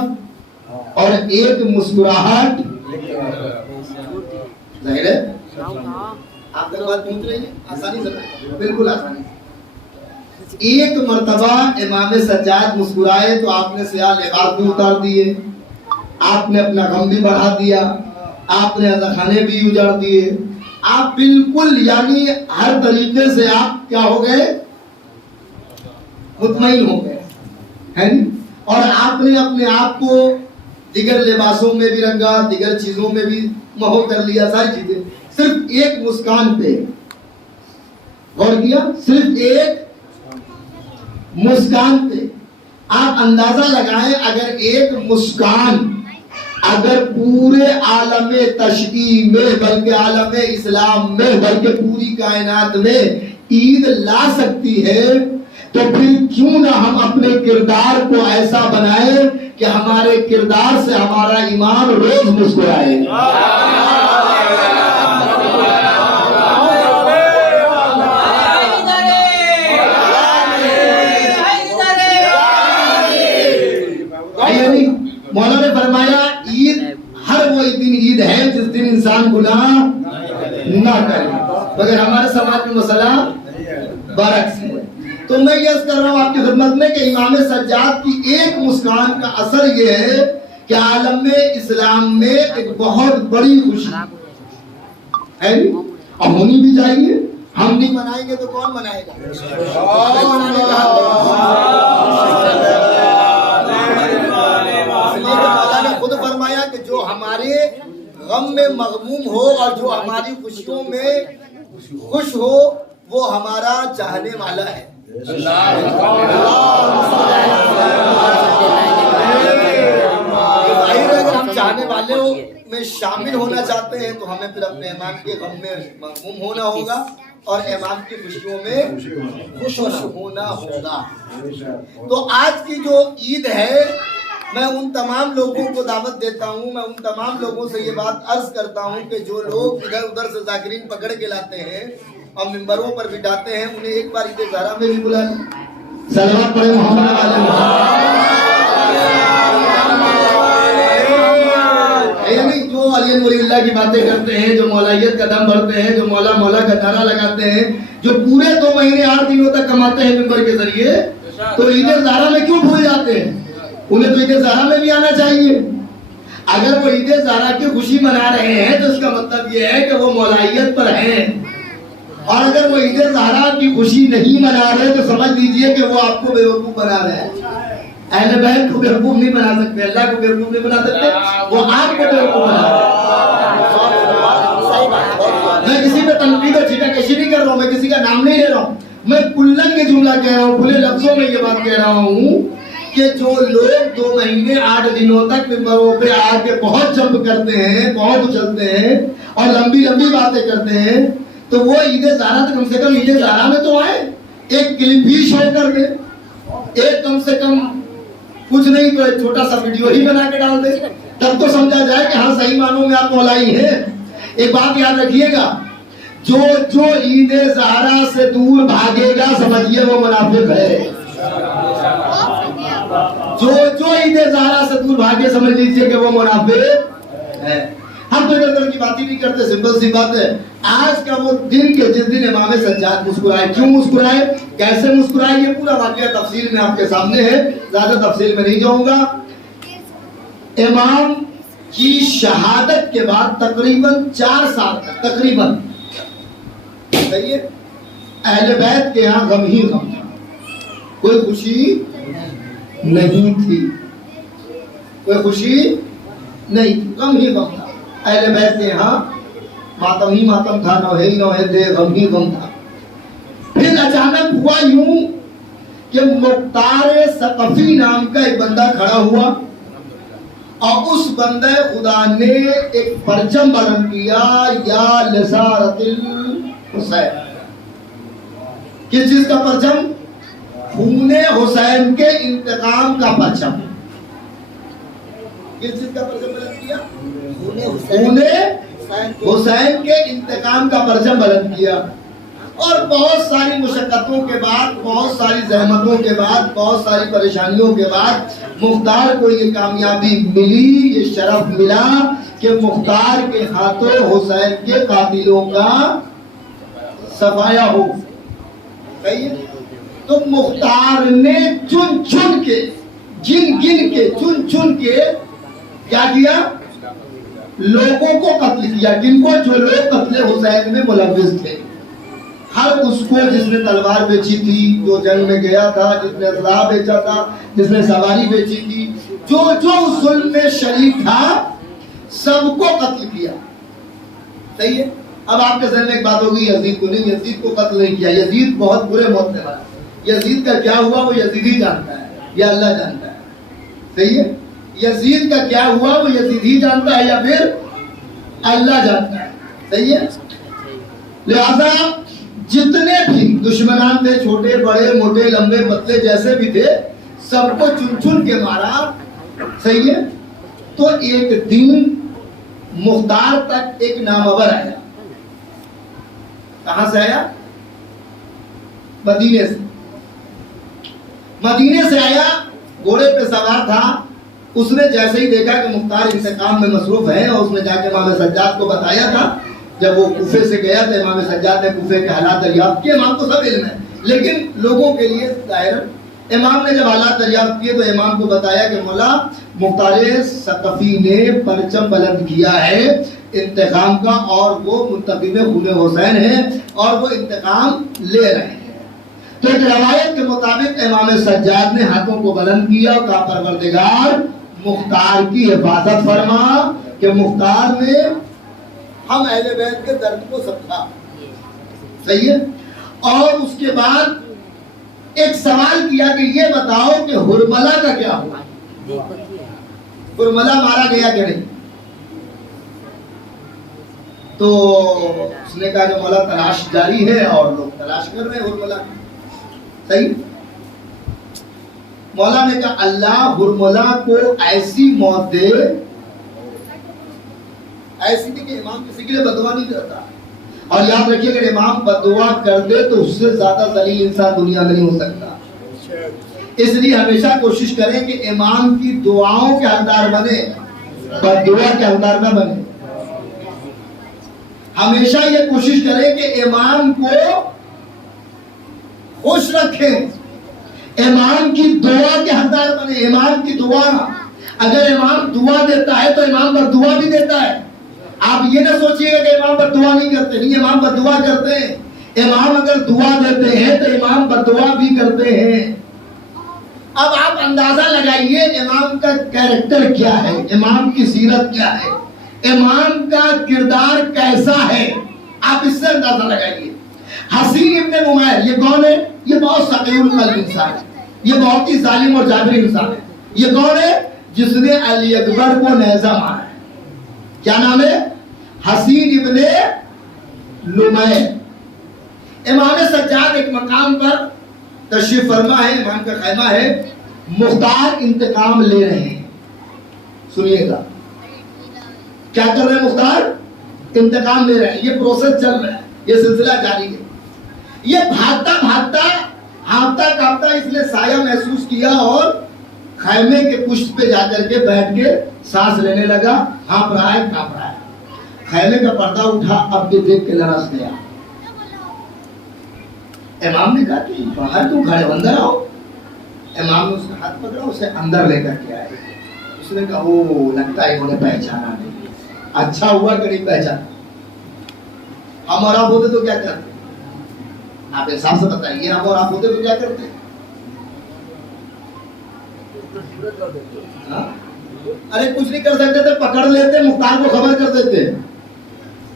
और एक मुस्कुराहट, जाहिर है आप तक बात पहुंच रही है, आसानी से, बिल्कुल आसानी से। एक मर्तबा इमाम सज्जाद मुस्कुराए तो आपने सियाह लिबास भी उतार दिए, आपने अपना गम भी बढ़ा दिया, आपने अज़ाखाने भी उजाड़ दिए, आप बिल्कुल यानी हर तरीके से आप क्या हो गए, मुतमईन हो गए, है नहीं? और आपने अपने आप को दिगर लिबासों में भी रंगा, दिगर चीजों में भी महो कर लिया, सारी चीजें सिर्फ एक मुस्कान पे गौर किया, सिर्फ एक मुस्कान पे। आप अंदाजा लगाएं, अगर एक मुस्कान अगर पूरे आलमे तशरीह में, बल्कि आलमे इस्लाम में, बल्कि पूरी कायनात में ईद ला सकती है, तो फिर क्यों ना हम अपने किरदार को ऐसा बनाए कि हमारे किरदार से हमारा इमाम रोज मुस्कुराए। मौला ने फरमाया ईद हर वो दिन ईद है जिस दिन इंसान गुनाह ना करे, मगर हमारे समाज में मसला बरक्स है। तो मैं यह कर रहा हूँ आपकी खिदमत में कि इमाम सज्जाद की एक मुस्कान का असर यह है कि आलम में इस्लाम में एक बहुत बड़ी खुशी है और होनी भी चाहिए। हम नहीं मनाएंगे तो कौन मनाएगा? खुद फरमाया कि जो हमारे गम में मगमूम हो और जो हमारी खुशियों में खुश हो वो हमारा चाहने वाला है। अगर हम चाहने वाले हो में शामिल होना चाहते हैं तो हमें फिर अपने इमाम के गम में मगमूम होना होगा और इमाम की खुशियों में खुश होना होगा। तो आज की जो ईद है, मैं उन तमाम लोगों को दावत देता हूँ, मैं उन तमाम लोगों से ये बात अर्ज करता हूँ कि जो लोग इधर उधर से जाकिरीन पकड़ के लाते हैं और मिंबरों पर बिठाते हैं, उन्हें एक बार ईद ज़हरा में भी बुला लें। सलावत पढ़े मोहम्मद वाले नहीं, जो अली वलील्लाह की बातें करते हैं, जो मौलाइयत का दम भरते हैं, जो मौला मौला का नारा लगाते हैं, जो पूरे 2 महीने 8 दिनों तक कमाते हैं मिंबर के जरिए, तो ईद ज़हरा में क्यों भूल जाते हैं? उन्हें तो ईद ज़हरा में भी आना चाहिए। अगर वो ईद ज़हरा की खुशी मना रहे हैं तो इसका मतलब ये है कि वो मौलाइयत पर हैं, और अगर वो ईद ज़हरा की खुशी नहीं मना रहे तो समझ लीजिए कि वो आपको बेवकूफ बना रहे हैं। अहले बैत को बेवकूफ नहीं बना सकते, अल्लाह को बेवकूफ नहीं बना सकते, वो आपको बेवकूफ बना रहे हैं। मैं किसी पे तनकीद और छीटाकशी नहीं कर रहा हूँ, मैं किसी का नाम नहीं ले रहा हूँ, मैं कुल्लन के जुमला कह रहा हूँ, खुले लफ्जों में ये बात कह रहा हूँ कि जो लोग 2 महीने 8 दिनों तक मिंबरों पे आके बहुत जंप करते हैं, बहुत उछलते हैं और लंबी लंबी बातें करते हैं, तो वो ईद ज़हरा तो कम से कम ईद ज़हरा में तो आए, एक क्लिप भी शो कर दे, एक कम से कम कुछ नहीं तो एक छोटा सा वीडियो ही बना के डाल दे, तब तो समझा जाए कि हाँ सही मानों में आप मौलाई हैं। एक बात याद रखिएगा, जो जो ईद ज़हरा से दूर भागेगा समझिए वो मुनाफिक है। जो जो ईद ज़हरा से दूर भागे समझ लीजिए कि वो मुनाफिक है। हम तो इधर की बात ही नहीं करते, सिंपल सी बात है। आज का वो दिन के जिस दिन इमाम सज्जाद मुस्कुराए, क्यों मुस्कुराए, कैसे मुस्कुराए, ये पूरा वाकया तफसील में आपके सामने है, ज्यादा तफसील में नहीं जाऊंगा। इमाम की शहादत के बाद तकरीबन 4 साल तक, तकरीबन सही है, अहले बैत के यहाँ गम ही गम था, कोई खुशी नहीं थी, कोई खुशी नहीं थी, गम ही गम था। अहले बैत के यहाँ मातम ही मातम था, नौहे ही नौहे थे, गम ही गम था। फिर अचानक हुआ यूं कि मुख्तार सकफी नाम का एक बंदा खड़ा हुआ और उस बंदे खुदा ने एक परचम बुलंद किया, या लिसारतिल हुसैन। किस चीज का परचम? खूने हुसैन के इंतकाम का परचम। किस चीज का परचम बुलंद किया? खूने हुसैन के इंतकाम का परचम बुलंद किया। और बहुत सारी मुशक्कतों के बाद, बहुत सारी जहमतों के बाद, बहुत सारी परेशानियों के बाद मुख्तार को ये कामयाबी मिली, ये शरफ मिला कि मुख्तार के हाथों हुसैन के कातिलों का सफाया हो। सही है? तो मुख्तार ने चुन चुन के, गिन गिन के, चुन चुन के क्या किया? लोगों को कत्ल किया। किनको? जो लोग कत्ल हुसैन में मुलव्विस थे। हर उसको जिसने तलवार बेची थी, जो जंग में गया था, जिसने असलाह बेचा था, जिसने सवारी बेची थी, जो जो उस जुल्म में शरीक था, सबको कत्ल किया। सही है? अब आपके जहन में एक बात होगी, यजीद को नहीं, यजीद को कत्ल नहीं किया। यजीद बहुत बुरे मौत से मरा। यजीद का क्या हुआ वो यजीद ही जानता है, या अल्लाह जानता है। सही है? यजीद का क्या हुआ वो यजीद ही जानता है या फिर अल्लाह जानता है। सही है? लिहाजा जितने भी दुश्मनान थे, छोटे बड़े मोटे लंबे पतले जैसे भी थे, सबको चुन चुन के मारा। सही है? तो एक दिन मुख्तार तक एक नामवर आया। कहां से आया? मदीने से। मदीने से आया, घोड़े पे सवार था। उसने जैसे ही देखा कि मुख्तार इंतकाम में मसरूफ है, और उसने जाके इमाम सज्जाद को बताया था। जब वो कूफे से गया तो इमाम सज्जाद ने कूफे के हालात दरियाफ्त किए। इमाम को सब इल्म है, लेकिन लोगों के लिए जाहिर, इमाम ने जब हालात दरियाफ्त किए तो इमाम को बताया कि मौला मुख्तार सकफी ने परचम बुलंद किया है इंतकाम का, और वो मुंतकिब खून हुसैन है और वो इंतकाम ले रहे हैं। तो एक रवायत के मुताबिक इमाम सज्जाद ने हाथों को बुलंद किया और कहा, परवरदिगार मुख्तार की हिफाजत फरमा, कि मुख्तार ने हम अहले बैत के दर्द को समझा। सही है? और उसके बाद एक सवाल किया कि ये बताओ कि हुरमला का क्या हुआ? हुरमला मारा गया कि नहीं? तो उसने कहा कि मौला तलाश जारी है और लोग तलाश कर रहे हैं हुरमुला। सही। मौला ने कहा अल्लाह हुरमुला को ऐसी मौत दे, ऐसी नहीं कि इमाम किसी के लिए बदुआ नहीं करता। और याद रखिए अगर इमाम बदुआ कर दे तो उससे ज्यादा जलील इंसान दुनिया में नहीं हो सकता। इसलिए हमेशा कोशिश करें कि इमाम की दुआओं के हकदार बने, बदुआ के हकदार न बने। हमेशा ये कोशिश करें कि इमाम को खुश रखें, इमाम की दुआ के हकदार बने। इमाम की दुआ, अगर इमाम दुआ देता है तो इमाम पर दुआ भी देता है। आप ये ना सोचिएगा कि इमाम पर दुआ नहीं करते, नहीं, इमाम पर दुआ करते हैं। इमाम अगर दुआ देते हैं तो इमाम पर दुआ भी करते हैं। अब आप अंदाजा लगाइए इमाम का कैरेक्टर क्या है, इमाम की सीरत क्या है, इमाम का किरदार कैसा है, आप इससे अंदाजा लगाइए। हसीन इब्न नुमैर, ये कौन है? ये बहुत सकीउल कल्ब इंसान है, ये बहुत ही जालिम और जाबिर इंसान है। ये कौन है? जिसने अली अकबर को नेज़ा मारा है। क्या नाम है? हसीन इब्ने नुमैर। इमाम सज्जाद एक मकाम पर तशरीफ फरमा है, इमाम का खैमा है, मुख्तार इंतकाम ले रहे हैं। सुनिएगा क्या कर रहे हैं? मुख्तार इंतकाम ले रहे हैं। ये प्रोसेस चल रहा है, ये सिलसिला जारी है। ये भागता भागता हाँफता कांपता इसलिए साया महसूस किया और खैमे के पुष्ट पे जाकर के बैठ के सांस लेने लगा। हाँफ रहा है, कांप रहा है। खैमे का पर्दा उठा, अब ये देख के लरस गया। इमाम ने कहा कि बाहर क्यों खड़े हो, अंदर आओ। इमाम ने उसका हाथ पकड़ा, उसे अंदर लेकर के आए। उसने कहा ओ लगता है इन्होंने पहचाना नहीं। अच्छा हुआ कि नहीं पहचाना। हम और आप होते तो क्या करते? आप हिसाब से बताइए, हम और आप होते तो क्या करते? अरे कुछ नहीं कर सकते थे, पकड़ लेते, मुख्तार को खबर कर देते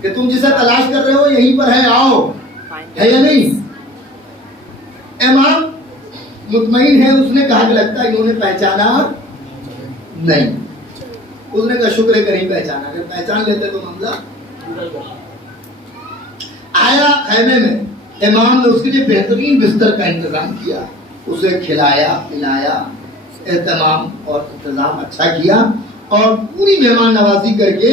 कि तुम जिसे तलाश कर रहे हो यहीं पर है, आओ। है या नहीं? इमाम मुतमईन है, उसने कहा कि लगता है इन्होंने पहचाना नहीं। उसने कहा शुक्र है कि नहीं पहचाना, अगर पहचान लेते तो मामला। आया खैमे में, इमाम ने उसके लिए बेहतरीन बिस्तर का इंतजाम किया, उसे खिलाया पिलाया, एहतमाम और इंतजाम अच्छा किया और पूरी मेहमान नवाजी करके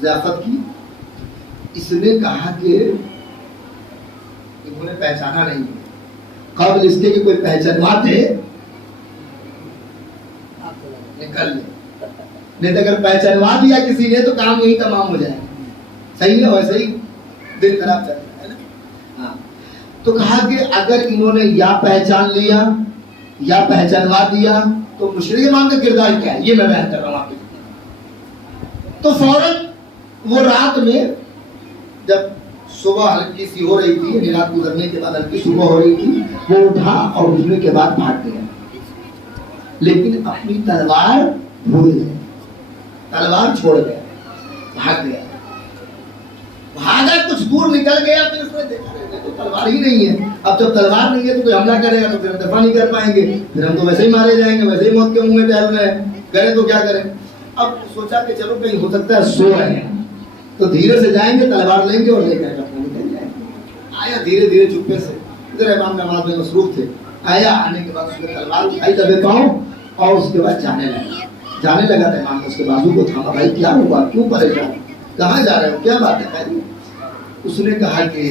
ज़ियाफत की। इसने कहा कि इन्होंने पहचाना नहीं, कबल इसके कि कोई पहचानवाते निकल ले, नहीं तो अगर पहचानवा दिया किसी ने तो काम यही तमाम हो जाएगा। सही है? वैसे ही दिल खराब चल रहा है ना। हाँ, तो कहा कि अगर इन्होंने या पहचान लिया या पहचानवा दिया तो मुशरिक इमाम का किरदार क्या है, ये मैं बयान कर रहा हूँ आपको। तो फौरन वो रात में जब सुबह हल्की सी हो रही थी, रात गुजरने के बाद हल्की सुबह हो रही थी, वो उठा और उठने के बाद भाग गया। लेकिन अपनी तलवार भूल गया, तलवार छोड़ गया, भाग गया। भागा कुछ दूर निकल गया, फिर उसने देखा तो तलवार ही नहीं है। अब जब तलवार नहीं है तो कोई हमला करेगा तो फिर हम दफा नहीं कर पाएंगे, फिर हम तो वैसे ही मारे जाएंगे, वैसे ही मौत के मुंह में टहल रहे हैं, करें तो क्या करें। अब सोचा कि चलो कहीं हो सकता है सो रहे हैं, तो धीरे से जाएंगे, तलवार लेंगे और लेकर अपने निकल जाएंगे। आया धीरे धीरे चुप्पे से, इधर इमाम नमाज में मसरूफ थे। आया, आने के बाद उसने तलवार उठाई दबे पाँव और उसके बाद जाने लगा था। इमाम ने उसके बाजू को थामा, भाई क्या हुआ, क्यों परेशान, कहाँ जा रहे हो, क्या बात है? उसने कहा कि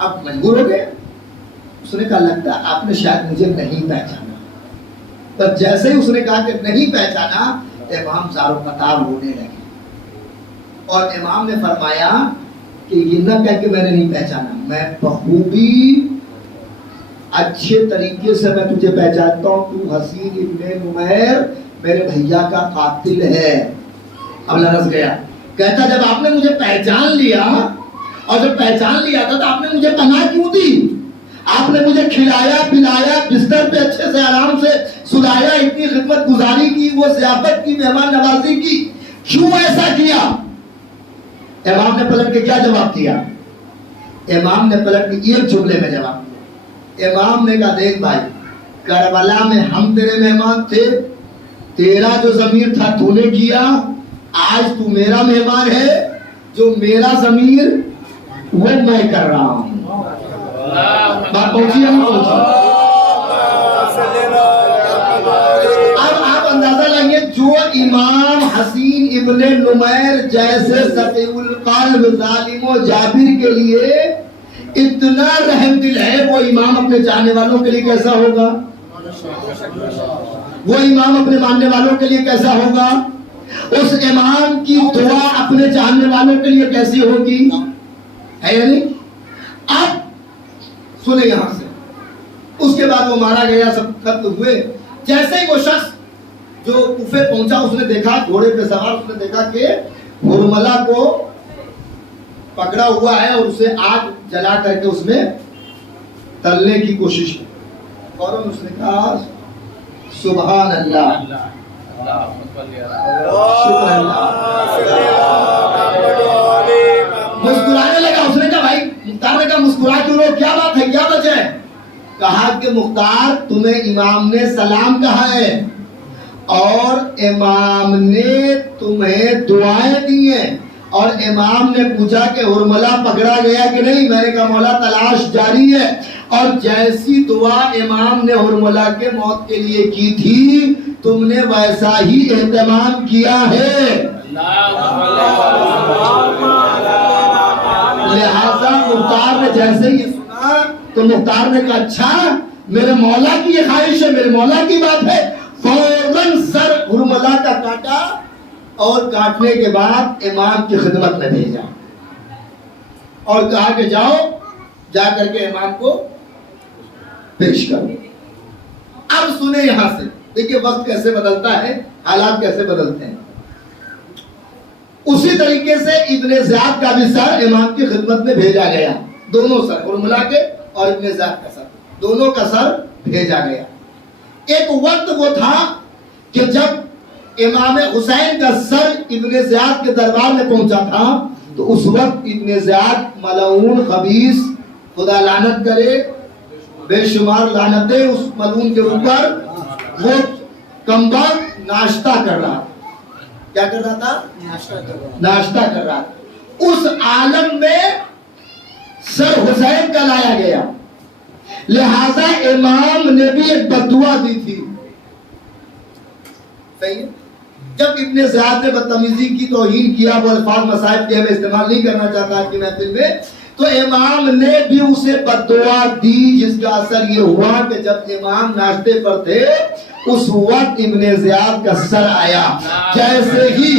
अब मजबूर हो गए। उसने कहा लगता आपने शायद मुझे नहीं पहचाना। पर जैसे ही उसने कहा कि नहीं पहचाना, इमाम ज़ारो कतार होने लगे और इमाम ने फरमाया कि ये ना कह के मैंने नहीं पहचाना, मैं बखूबी अच्छे तरीके से मैं तुझे पहचानता हूँ, तू हसीन इब्ने नुमैर मेरे भैया का कातिल है। अब लरस गया, कहता जब आपने मुझे पहचान लिया और जब पहचान लिया था तो आपने मुझे पनाह क्यों दी? आपने मुझे खिलाया पिलाया, बिस्तर पे अच्छे से आराम से सुलाया, इतनी खिदमत गुजारी की, वो ज़ियाफत की, मेहमान नवाजी की, क्यों ऐसा किया? इमाम ने पलट के क्या जवाब दिया? इमाम ने पलट के एक जुमले में जवाब दिया। इमाम ने कहा देख भाई, करबला में हम तेरे मेहमान थे, तेरा जो ज़मीर था तूने किया, आज तू मेरा मेहमान है, जो मेरा ज़मीर वो मैं कर रहा हूं। बात पहुंची या नहीं पहुंची? अब आप अंदाजा लाइए, जो इमाम हसीन इब्ने नुमैर जैसे सकीउल क़ल्ब ज़ालिमो जाबिर के लिए इतना रहम दिल है, वो इमाम अपने चाहने वालों के लिए कैसा होगा? वो इमाम अपने मानने वालों के लिए कैसा होगा? उस इमाम की दुआ अपने चाहने वालों के लिए कैसी होगी? है या नहीं? अब सुने यहां से, उसके बाद वो मारा गया, सब खत्म हुए। जैसे ही वो शख्स जो कूफे पहुंचा, उसने देखा घोड़े पे सवार, उसने देखा कि हुरमला को पकड़ा हुआ है और उसे आग जला करके उसमें तलने की कोशिश की। और उसने कहा सुभान अल्लाह, शुक्र अल्लाह। मुस्कुराने लगा। उसने कहा भाई, मुख्तार ने कहा मुस्कुरा क्यों रहे हो, क्या बात है, क्या वजह है? कहा कि मुख्तार, तुम्हें इमाम ने सलाम कहा है और इमाम ने तुम्हें दुआएं दी हैं, और इमाम ने पूछा कि हुरमला पकड़ा गया कि नहीं। मैंने कहा मौला तलाश जारी है। और जैसी दुआ इमाम ने हुरमला के मौत के लिए की थी, तुमने वैसा ही एहतमाम किया है। लिहाजा मुख्तार ने जैसे ही सुना तो मुख्तार ने कहा अच्छा, मेरे मौला की ये ख्वाहिश है, मेरे मौला की बात है। फौरन सर हुरमला का काटा और काटने के बाद इमाम की खिदमत में भेजा और कहा कि जाओ, जा करके इमाम को पेश करो। अब सुने यहां से, देखिए वक्त कैसे बदलता है, हालात कैसे बदलते हैं। उसी तरीके से इब्ने ज़ियाद का भी सर इमाम की खिदमत में भेजा गया। दोनों सर, हुरमला के और इब्ने ज़ियाद का सर, दोनों का सर भेजा गया। एक वक्त वो था कि जब इमाम हुसैन का सर इब्ने ज़ियाद के दरबार में पहुंचा था, तो उस वक्त इब्ने ज़ियाद मलऊन खबीस, खुदा लानत करे, बेशुमार लानतें उस मलऊन के ऊपर, वो कमबख्त नाश्ता कर रहा था। क्या कर रहा था? नाश्ता कर रहा था। उस आलम में सर हुसैन का लाया गया। लिहाजा इमाम ने भी एक बददुआ दी थी। सही है? जब इब्ने ज़ियाद ने बदतमीजी की, तौहीन किया, वो अल्फाज मसाइब के मैं इस्तेमाल नहीं करना चाहता आज की महफिल में, तो इमाम ने भी उसे बद्दुआ दी, जिसका असर ये हुआ कि जब इमाम नाश्ते पर थे, उस वक्त इब्ने ज़ियाद का सर आया। जैसे ही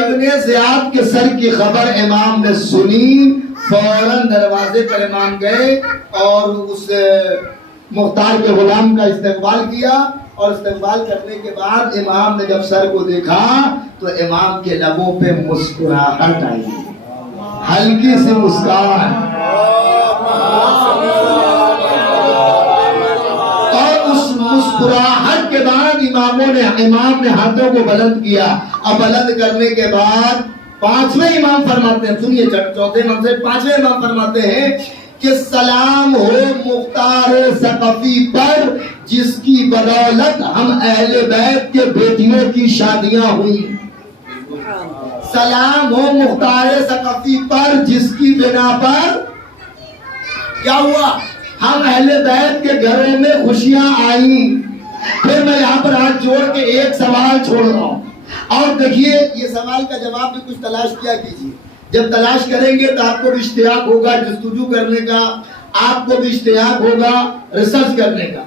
इब्ने ज़ियाद के सर की खबर इमाम ने सुनी, फौरन दरवाजे पर इमाम गए और उस मुख्तार के गुलाम का इस्तकबाल किया। और इस्तकबाल करने के बाद इमाम ने जब सर को देखा, तो इमाम के लबों पे मुस्कुराहट आई, हल्की सी मुस्कान। और उस मुस्कुराहट के बाद इमाम ने हाथों को बुलंद किया। अब बुलंद करने के बाद पांचवें इमाम फरमाते हैं, सुनिए, चौथे इमाम से पांचवें इमाम फरमाते हैं कि सलाम हो मुख्तार सकफी पर, जिसकी बदौलत हम अहले बैत के बेटियों की शादियां हुई। सलाम हो मुख्तार सकफी पर, जिसकी बिना पर क्या हुआ, हम अहले बैत के घरों में खुशियां आई। फिर मैं यहाँ पर हाथ जोड़ के एक सवाल छोड़ रहा हूँ, और देखिए ये सवाल का जवाब भी कुछ तलाश किया कीजिए। जब तलाश करेंगे तो आपको भी इश्तियाक होगा जस्तुजू करने का, आपको भी इश्तियाक होगा रिसर्च करने का।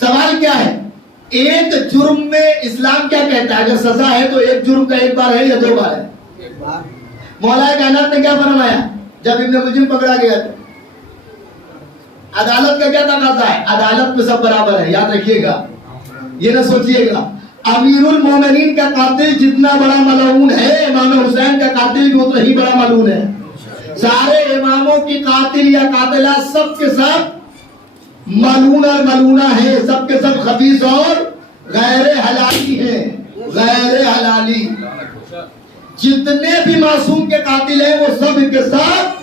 सवाल क्या है, एक जुर्म में इस्लाम क्या कहता है? अगर सजा है तो एक जुर्म का एक बार है या दो बार है? मौलाए कायनात ने क्या फरमाया जब इब्ने मुलजिम पकड़ा गया था? अदालत का क्या तकाज़ा है? अदालत में सब बराबर है, याद रखिएगा, ये ना सोचिएगा। अमीरुल मोमिनीन का कातिल जितना बड़ा मलऊन है, इमाम हुसैन का कातिल भी उतना ही बड़ा मलऊन है। सारे इमामों की कातिल या कातिला सब के सब मलून और मलूना है, सब के सब खबीस और गैर हलाली हैं, गैर हलाली। जितने भी मासूम के कातिल हैं वो सब के सब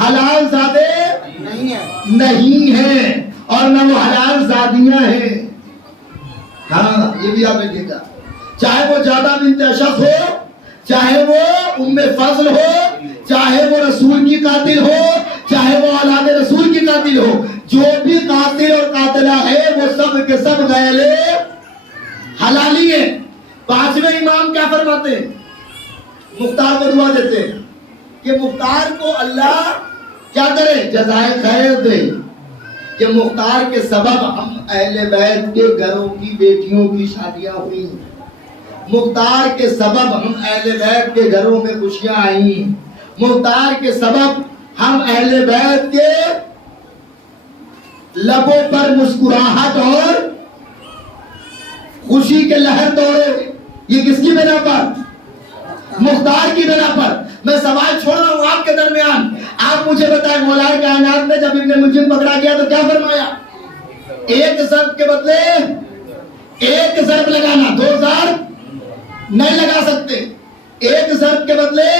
हलाल ज़ादे नहीं है और न वो हलाल ज़ादियां हैं। हाँ, ये भी आप लिखिएगा। चाहे वो ज्यादा बिन्त अशस हो, चाहे वो उम्मे फजल हो, चाहे वो रसूल की कातिल हो, चाहे वो औलाद रसूल की कातिल हो, जो भी कातिल और कातिला है वो सब के सब गैले हलाली है। पांचवें इमाम क्या फरमाते हैं? मुख्तार को दुआ देते हैं कि मुख्तार को अल्लाह क्या करे, जज़ाए खैर दे कि मुख्तार के सबब हम अहले बैत के घरों की बेटियों की शादियां हुई, मुख्तार के सबब हम अहले बैत के घरों में खुशियां आई, मुख्तार के सबब हम अहले बैत के लबों पर मुस्कुराहट और खुशी के लहर दौड़े। ये किसकी बिना पर? मुख्तार की बिना पर। मैं सवाल छोड़ रहा हूं आपके दरमियान, आप मुझे बताएं मौलाए कायनात ने जब इब्ने मुलजिम पकड़ा गया तो क्या फरमाया? एक ज़र्ब के बदले एक ज़र्ब लगाना, 2 ज़र्ब नहीं लगा सकते, एक ज़र्ब के बदले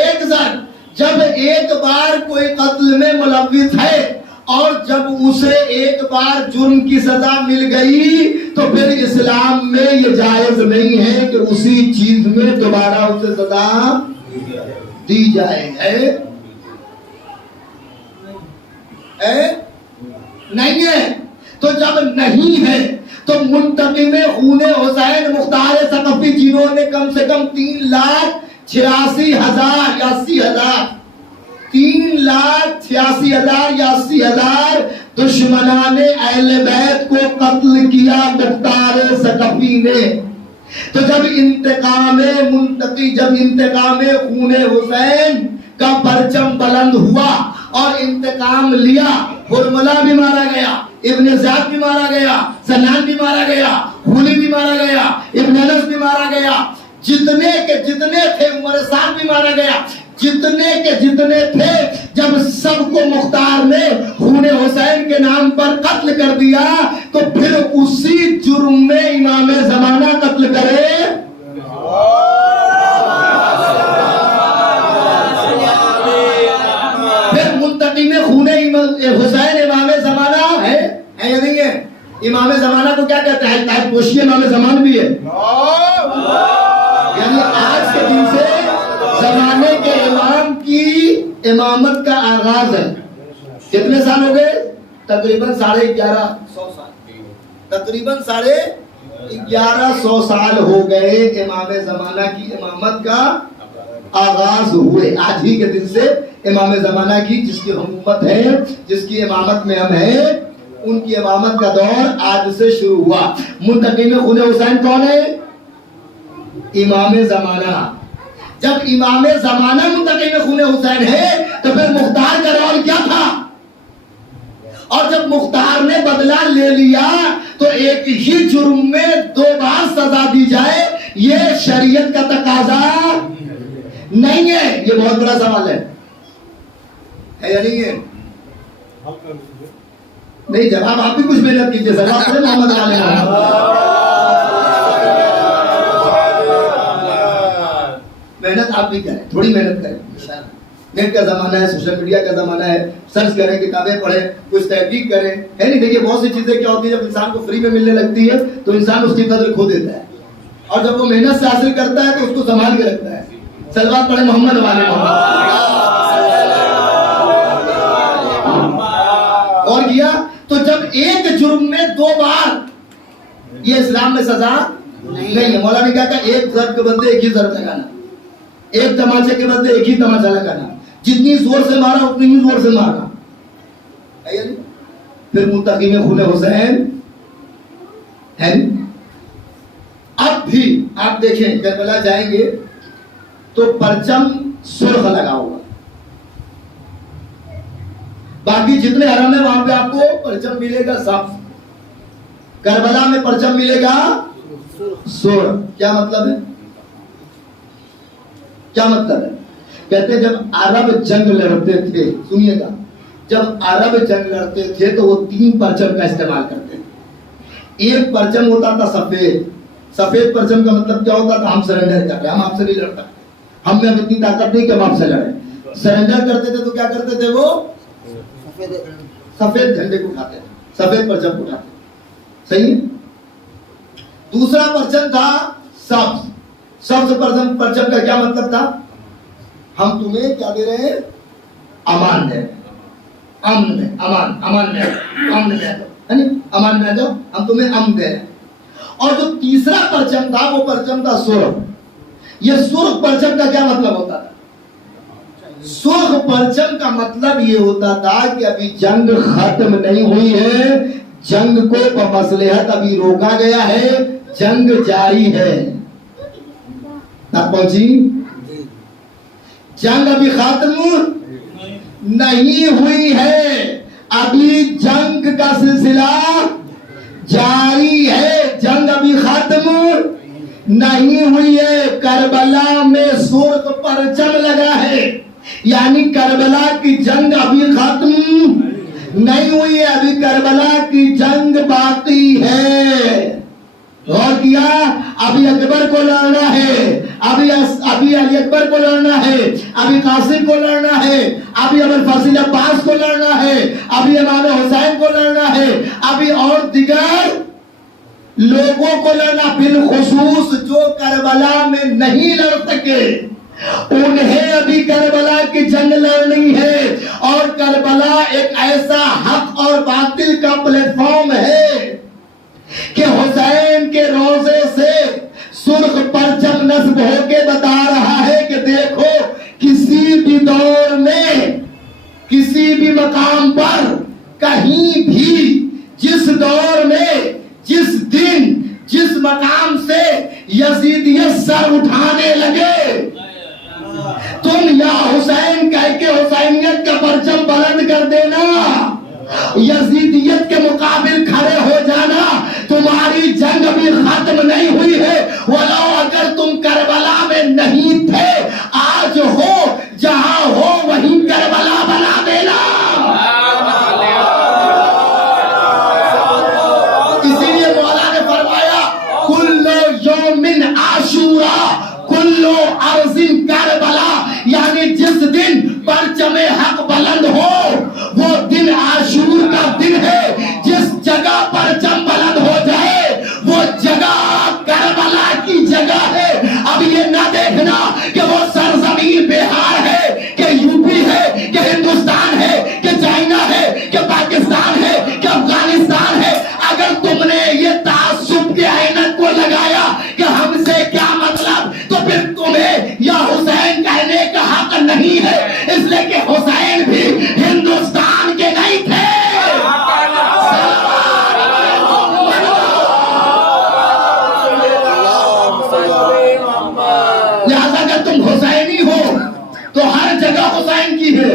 एक ज़र्ब। जब एक बार कोई कत्ल में मुलव्विस है और जब उसे एक बार जुर्म की सजा मिल गई तो फिर इस्लाम में ये जायज नहीं है कि उसी चीज में दोबारा उसे सजा दी जाए। नहीं है। तो जब नहीं है तो मुंतकिम खूने हुसैन मुख्तार सकफी जिन्होंने कम से कम 3,86,000 या 80,000 3,86,000 या 80,000 दुश्मनाने अहले बैत को कत्ल किया मुख्तार सकफी ने। तो जब इंतकामे मुंतकी, जब इंतकामे खूने हुसैन का परचम बुलंद हुआ और इंतकाम लिया, हुरमला भी मारा गया, इब्ने ज़ियाद भी मारा गया, सनान भी मारा गया, हुली भी मारा गया, इब्न अनस भी मारा गया, जितने के जितने थे, उमर साद भी मारा गया, जितने के जितने थे, जब सबको मुख्तार ने खूने हुसैन के नाम पर कत्ल कर दिया तो फिर उसी जुर्म में इमाम ज़माना कत्ल करे। फिर मुंतकी में खूने हुसैन इमाम ज़माना है या नहीं है? इमाम ज़माना को क्या कहते हैं? ताज पोशी इमाम ज़मान भी है। यानी आज के दिन से जमाने के इमाम की इमामत का आगाज है। कितने साल हो गए? तकरीबन 1150 साल, तकरीबन 1150 साल हो गए इमाम ज़माना की इमामत का आगाज हुए। आज ही के दिन से इमाम ज़माना की जिसकी हुकूमत है, जिसकी इमामत में हम हैं, उनकी इमामत का दौर आज से शुरू हुआ। मुंतकी में खूने हुसैन कौन है? इमाम ज़माना। जब इमाम ज़माना मुंतकी में खूने हुसैन है तो फिर मुख्तार का रोल क्या था? और जब मुख्तार ने बदला ले लिया तो एक ही जुर्म में 2 बार सजा दी जाए, ये शरीयत का तकाजा नहीं है। ये बहुत बड़ा सवाल है या नहीं है? नहीं, जवाब आप भी कुछ मेहनत कीजिए सर, आप मोहम्मद वाले मेहनत आप भी करें, थोड़ी मेहनत करें। नेट का जमाना है, सोशल मीडिया का जमाना है, सर्च करें, किताबें पढ़ें, कुछ तहकीक करें, है नहीं? देखिए बहुत सी चीजें क्या होती है, जब इंसान को फ्री में मिलने लगती है तो इंसान उसकी कदर खो देता है, और जब वो मेहनत से हासिल करता है तो उसको संभाल के रखता है। सलवात पढ़े मोहम्मद वाले और किया। तो जब एक जुर्म में 2 बार, ये इस्लाम में सजा नहीं है। मौला ने कहा एक जर्ब के बदले एक ही जर्ब लगाना, एक तमाचे के बदले एक ही तमाचा लगाना, जितनी जोर से मारा उतनी ही जोर से मारना। फिर मुंतकी में खूने हुसैन है। अब भी आप देखें, करबला जाएंगे तो परचम सुर्ख लगा हुआ, बाकी जितने हरम है वहां पे आपको परचम मिलेगा साफ। करबला में परचम मिलेगा सुर्ख। क्या मतलब है? क्या मतलब है? कहते जब अरब जंग लड़ते थे, सुनिएगा, जब अरब जंग लड़ते थे तो वो 3 परचम का इस्तेमाल करते थे। एक परचम होता था सफेद। सफेद परचम का मतलब क्या होता था? हम सरेंडर कर रहे हैं, हम आपसे नहीं लड़ता, हम में अब इतनी ताकत नहीं कि हम आपसे लड़े। सरेंडर करते थे तो क्या करते थे? वो सफेद झंडे को उठाते थे, सफेद परचम को उठाते। सही है? दूसरा परचम था सब्ज। सब्ज परचम का क्या मतलब था? हम तुम्हें क्या दे रहे हैं? अमान दे रहे हैं, अमन, अमान, अमान में अमन दे दो, है नहीं? अमान में दो, हम तुम्हें अमन दे रहे हैं। और जो तीसरा परचम था वो परचम था सुर्ख। ये सुर्ख परचम का क्या मतलब होता था? सुर्ख परचम का मतलब ये होता था कि अभी जंग खत्म नहीं हुई है, जंग को बमसलहत अभी रोका गया है, जंग जारी है। पहुंची? जंग अभी खत्म नहीं हुई है, अभी जंग का सिलसिला जारी है, जंग अभी खत्म नहीं हुई है। करबला में सुर्ख परचम लगा है, यानी करबला की जंग अभी खत्म नहीं हुई है, अभी करबला की जंग बाकी है। और किया, अभी अकबर को लड़ना है, अभी अली अकबर को लड़ना है, अभी कासिम को लड़ना है, अभी अबर फसील अब्बास को लड़ना है, अभी इमाम हुसैन को लड़ना है, अभी और दिगर लोगों को लड़ना। बिलखुसूस जो करबला में नहीं लड़ सके उन्हें अभी करबला की जंग लड़नी है। और करबला एक ऐसा हक और बातिल का प्लेटफॉर्म है कि हुसैन के रोजे से सुर्ख परचम नस्ब होके बता रहा है कि देखो, किसी भी दौर में, किसी भी मकाम पर, कहीं भी, जिस दौर में, जिस दिन, जिस मकाम से यजीदियत सर उठाने लगे, तुम या हुसैन कह के हुसैनियत का परचम बुलंद कर देना, यजीदियत के मुकाबिल खड़े हो जाना। तुम्हारी जंग भी खत्म नहीं हुई है। वलो अगर तुम करबला में नहीं थे, आज हो जहां हो वहीं करबला बना देना। इसीलिए मौला ने फरमाया, कुल्लो यौमिन आशूरा कुल्लो अर्जिन करबला, यानी जिस दिन परचमे हक बुलंद हो वो दिन आशूर का दिन है। जिस जगह परचम बुलंद हो जाए वो जगह करबला की जगह है। अब ये ना देखना कि वो सरजमीन बिहार है, कि यूपी है, कि हिंदुस्तान है, कि चाइना है, कि पाकिस्तान है, कि अफगानिस्तान है। अगर तुमने ये तासुब के ऐनक को लगाया कि हमसे क्या मतलब, तो फिर तुम्हें या हुसैन कहने का हक नहीं है, इसलिए कि हुसैन भी हिंदुस्तान के नहीं थे। लिहाजा अगर तुम हुसैनी हो तो हर जगह हुसैन की है,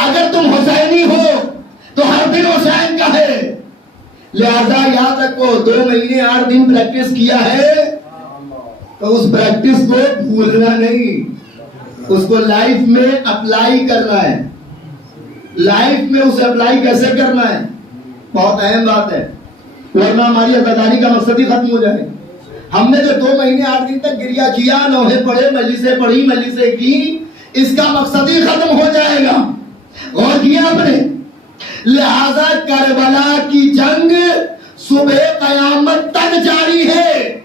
अगर तुम हुसैनी हो तो हर दिन हुसैन का है। लिहाजा याद रखो, 2 महीने 8 दिन प्रैक्टिस किया है तो उस प्रैक्टिस को भूलना नहीं, उसको लाइफ में अप्लाई करना है। लाइफ में उसे अप्लाई कैसे करना है, बहुत अहम बात है, वरना हमारी अदाकारी का मकसद ही खत्म हो जाए। हमने जो 2 महीने 8 दिन तक गिरिया किया, नौहे पढ़े, मजलिसें पढ़ी, मजलिसें की, इसका मकसद ही खत्म हो जाएगा। और किया आपने। लिहाजा करबला की जंग सुबह कयामत तक जारी है।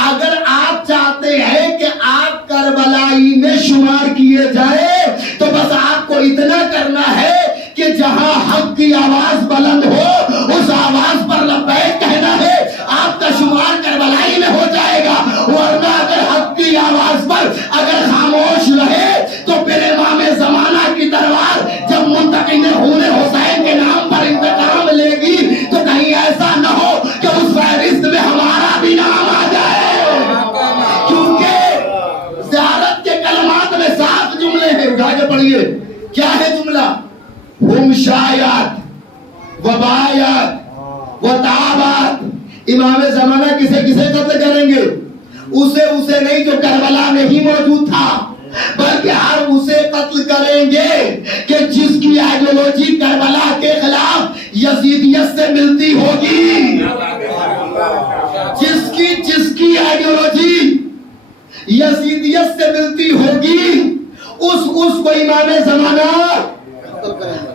अगर आप चाहते हैं कि आप करबलाई में शुमार किए जाए तो बस आपको इतना करना है कि जहां हक की आवाज बुलंद हो उस आवाज पर लब्बैक कहना है, आपका शुमार करबलाई में हो जाएगा। वरना अगर हक की आवाज पर अगर खामोश रहे तो फिर इमाम जमाना की दरबार जब मुंतकिम खून हुसैन के नाम पर इंतकाम लेगी तो कहीं ऐसा न हो कि उस फहरिस्त में हमारा भी नाम आ जाए। क्योंकि ज़ियारत के कलमात में 7 जुमले हैं, उठा के पढ़िए। क्या है जुमला? हुम शायात व बायात व ताबात। इमाम ज़माना किसे किसे कत्ल करेंगे? उसे नहीं जो करबला में ही मौजूद था, बल्कि हर उसे कत्ल करेंगे कि जिसकी आइडियोलॉजी करबला के खिलाफ यजीदियत से मिलती होगी। जिसकी आइडियोलॉजी यजीदियत से मिलती होगी उसको इमाम ज़माना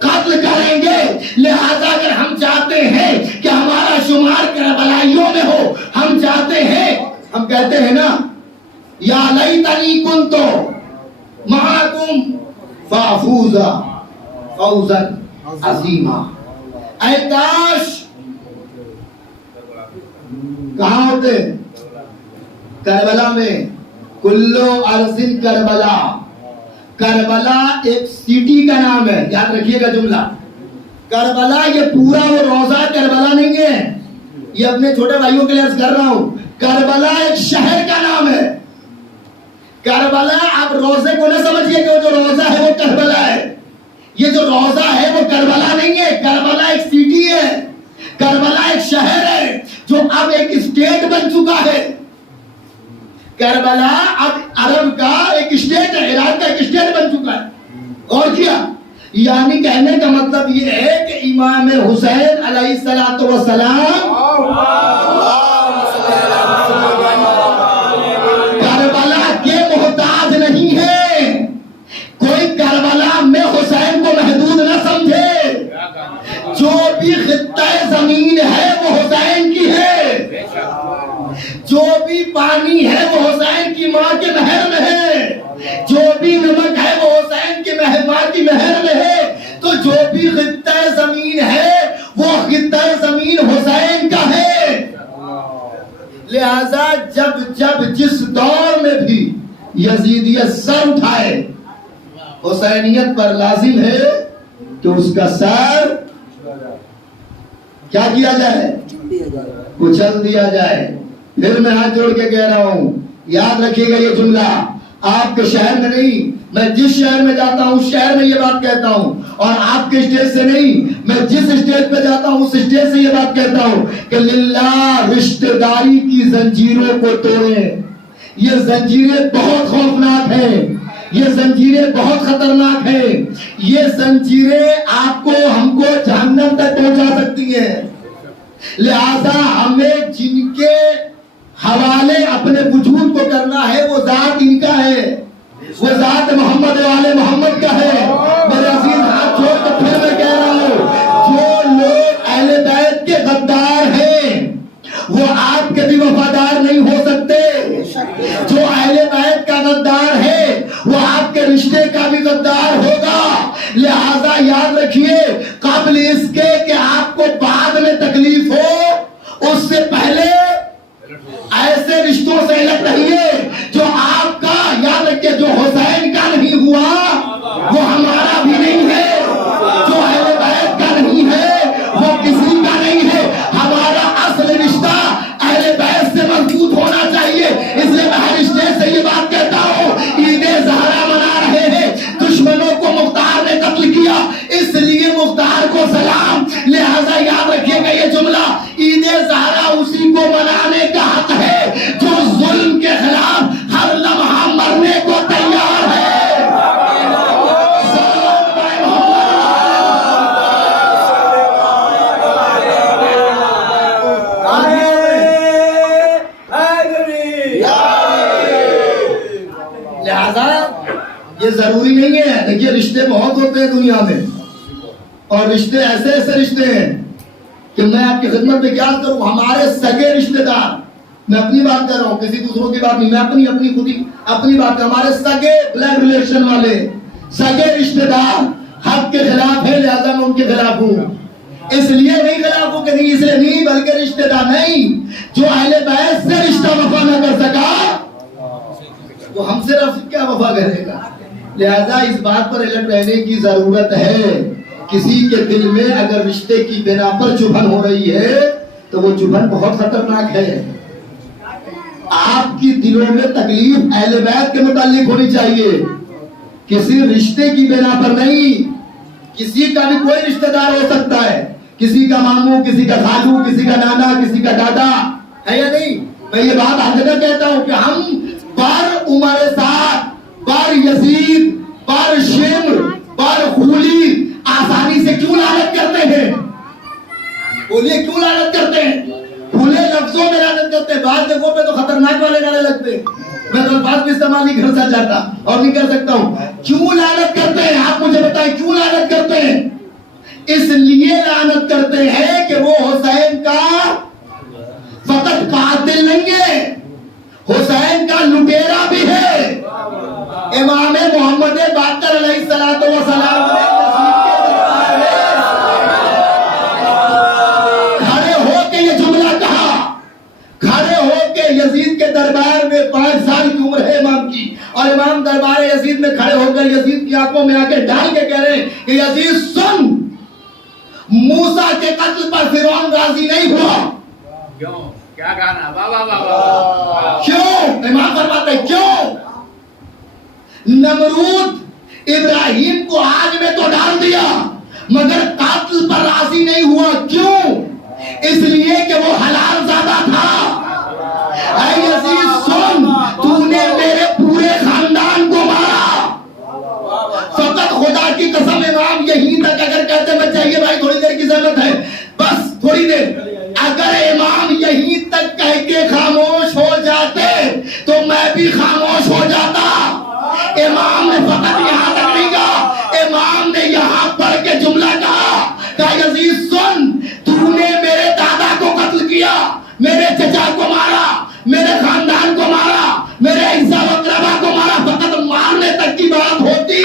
कत्ल करेंगे। लिहाजा अगर हम चाहते हैं कि हमारा शुमार करबलाइयों में हो। हम चाहते हैं, हम कहते हैं ना, या लैतनी कुंतो माकुम फाफूजा फौजन अजीमा। ऐ काश, कहाँ होते? करबला में। कुल्लो अर्जिन करबला। करबला एक सिटी का नाम है, याद रखिएगा जुमला। करबला ये पूरा वो रोजा करबला नहीं है, ये अपने छोटे भाइयों के लिए अर्ज कर रहा हूं। करबला एक शहर का नाम है। करबला, आप रोजे को ना समझिए कि वो जो रोजा है वो करबला है। ये जो रोजा है वो करबला नहीं है, करबला एक सिटी है, करबला एक शहर है जो अब एक स्टेट बन चुका है। करबला अब अरब का एक स्टेट है, इराक का एक स्टेट बन चुका है। और क्या, यानी कहने का मतलब ये है कि इमाम हुसैन अलैहिस्सलातु वस्सलाम करबला के मोहताज नहीं है। कोई करबला में हुसैन को महदूद न समझे। जो भी खित्ता जमीन है वो हुसैन की है, जो भी पानी है वो हुसैन की माँ के महर में है, जो भी नमक है वो हुसैन के माँ की महर में है। तो जो भी खित्ता जमीन है वो खित्ता जमीन हुसैन का है। लिहाजा जब जब जिस दौर में भी यजीदियत सर उठाए, हुसैनियत पर लाजिम है कि उसका सर क्या किया जाए? कुचल दिया जाए। फिर मैं हाथ जोड़ के कह रहा हूं, याद रखिएगा ये जुमला, आपके शहर में नहीं, मैं जिस शहर में जाता हूं उस शहर में ये बात कहता हूं, और आपके स्टेज से नहीं, मैं जिस स्टेज पे जाता हूं उस स्टेज से ये बात कहता हूं कि लिल्लाह रिश्तेदारी की जंजीरों को तोड़ें। ये जंजीरें बहुत खौफनाक हैं, ये जंजीरें बहुत खतरनाक हैं, ये जंजीरें आपको हमको जहन्नम तक पहुंचा सकती हैं। लिहाजा हमें जिनके हवाले अपने वजूद को करना है वो जात इनका है, वो जात मोहम्मद वाले मोहम्मद का है। मेरे अजीज हाथ जोड़ के फिर मैं कह रहा हूं, जो लोग अहले बैत के गद्दार हैं वो आपके भी वफादार नहीं हो सकते। जो अहले बैत का गद्दार है वो आपके रिश्ते का भी गद्दार होगा। लिहाजा याद रखिए, काबिल इसके कि आपको बाद में तकलीफ हो, उससे पहले ऐसे रिश्तों से अलग रहिए जो आपका, याद रखिए, जो हुसैन का नहीं हुआ वो हमारा भी नहीं है, जो अहले बैत का नहीं है वो किसी का नहीं है। हमारा असल रिश्ता अहले बैत से मजबूत होना चाहिए। इसलिए मैं हर स्टेज से ये बात कहता हूँ, ईद ज़हरा मना रहे हैं, दुश्मनों को मुख्तार ने कत्ल किया इसलिए मुख्तार को सलाम। लिहाजा याद रखिएगा ये जुमला, ईद ज़हरा उसी को मनाने का हक है जो जुल्म के खिलाफ हर लम्हा मरने को तैयार है। लिहाजा ये जरूरी नहीं है, देखिए रिश्ते बहुत होते हैं दुनिया में, और रिश्ते ऐसे ऐसे रिश्ते हैं कि मैं आपकी खिदमत में क्या करूं। हमारे सगे रिश्तेदार, मैं अपनी बात कर रहा हूं, किसी दूसरों की बात नहीं, मैं अपनी खुद ही अपनी बात कर, हमारे सगे ब्लड रिलेशन वाले सगे रिश्तेदार हक के खिलाफ है, लिहाजा मैं उनके खिलाफ हूं। इसलिए नहीं खिलाफ हूं कि नहीं, इसलिए नहीं, बल्कि रिश्तेदार नहीं, जो अहले बैत से रिश्ता वफा न कर सका वो हमसे क्या वफा करेगा। लिहाजा इस बात पर अलर्ट रहने की जरूरत है। किसी के दिल में अगर रिश्ते की बिना पर चुभन हो रही है तो वो चुभन बहुत खतरनाक है। आपकी दिलों में तकलीफ अहले बैत के मुताल्लिक होनी चाहिए, किसी रिश्ते की बिना पर नहीं। किसी का भी कोई रिश्तेदार हो सकता है, किसी का मामू, किसी का खालू, किसी का नाना, किसी का दादा, है या नहीं। मैं ये बात हर जगह कहता हूं कि हम पर उमर साथ, पर यजीद, पर शिम्र, पर खूली आसानी से क्यों लानत करते हैं? बोलिए क्यों लानत करते हैं? खुले लफ्जों में लानत करते हैं, बात जगहों पे तो खतरनाक वाले गाने लगते हैं। मैं तो अल्फाज भी इस्तेमाल नहीं कर सकता और नहीं कर सकता हूं। क्यों लानत करते हैं? आप मुझे बताएं क्यों लानत करते हैं? इसलिए लानत करते हैं कि वो हुसैन का नहीं है, हुसैन का लुटेरा भी है। इमाम मोहम्मद बाकर अलैहिस्सलातु वस्सलाम खड़े होके ये जुमला कहा, खड़े होके यजीद के दरबार में 5 साल की उम्र है इमाम की, और इमाम दरबार यजीद में खड़े होकर यजीद की आंखों में आके डाल के कह रहे हैं कि यजीद सुन, मूसा के कत्ल पर फिरौन राजी नहीं हुआ। क्यों? क्या गाना? वाह वाह वाह वाह। क्यों? इमाम फरमाते हैं क्यों? नमरूद इब्राहिम को आग में तो डाल दिया मगर कातिल पर राजी नहीं हुआ। क्यों? इसलिए कि वो हलाल ज़्यादा था। ऐ यजीद सुन, तूने मेरे पूरे खानदान को मारा। फकत खुदा की कसम इमाम यहीं तक अगर कहते मैं चाहिए भाई थोड़ी देर की जरूरत है, बस थोड़ी देर, अगर इमाम यहीं तक कह के खामोश हो जाते तो मैं भी खामोश हो जाता। इमाम ने फकत यहाँ तक नहीं कहा, इमाम ने यहाँ पढ़ के जुमला कहा यजीद सुन, तूने मेरे दादा को कत्ल किया, मेरे चचा को मारा, मेरे खानदान को मारा, मेरे इज्जा वकरबा को मारा। फकत मारने तक की बात होती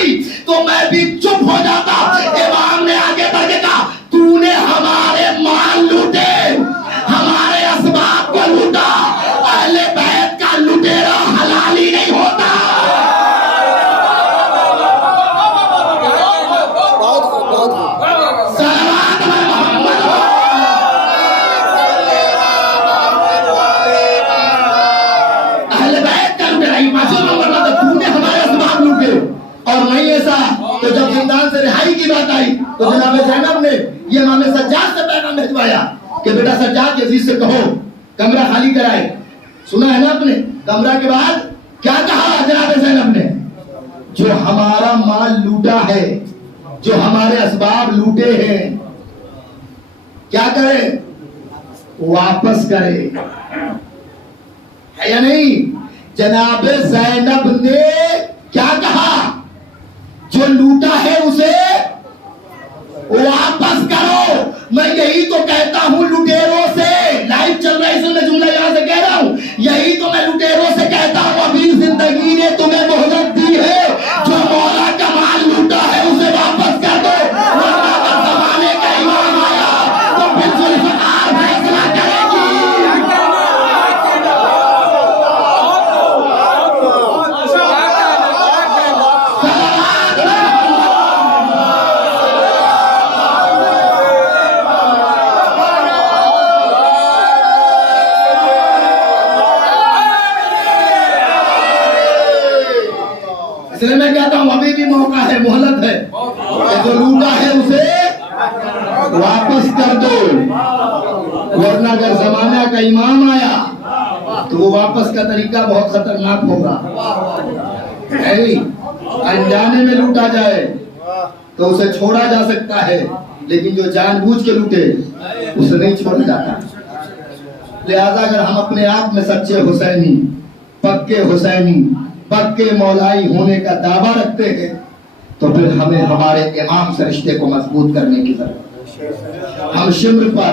तो मैं भी चुप हो जाता। इमाम ने आगे बढ़ के कहा तूने हमारे माल लूटे, हमारे असबाब को लूटा। अहले बैत का लुटेरा हलाल ही नहीं होता। और नहीं ऐसा तो जब जिंदान से रिहाई की बात आई तो जनाब ज़ैनब ने ये इमाम सज्जाद से पैगाम भिजवाया कि बेटा सज्जाद यजीद से कहो कमरा खाली कराए। सुना है ना आपने? कमरा के बाद क्या कहा जनाब ज़ैनब ने? जो हमारा माल लूटा है, जो हमारे असबाब लूटे हैं, क्या करे? वापस करे, है या नहीं? जनाब ज़ैनब ने क्या कहा? जो लूटा है उसे वापस करो। मैं यही तो कहता हूं लुटेरों से, लाइव चल रहा है इसलिए मैं जुमला यहां से कह रहा हूं, यही तो मैं लुटेरों से कहता हूं अभी जिंदगी ने तुम्हें मोहलत दी है, जो मौला का माल लूटा है उसे वापस कर दो, वरना अगर जमाने का इमाम आया तो फिर जुल्फ़िकार फैसला करेगी। इसलिए मैं कहता हूं अभी भी मौका है, मोहलत है, जो लूटा है उसे वापस कर दो, वरना अगर जमाना का इमाम आया तो वो वापस का तरीका बहुत खतरनाक होगा। अनजाने में लूटा जाए तो उसे छोड़ा जा सकता है, लेकिन जो जानबूझ के लूटे उसे नहीं छोड़ा जाता। लिहाजा अगर हम अपने आप में सच्चे हुसैनी, पक्के हुसैनी, पक्के मौलाई होने का दावा रखते हैं तो फिर हमें हमारे इमाम से रिश्ते को मजबूत करने की जरूरत है। हम शिम्र पर,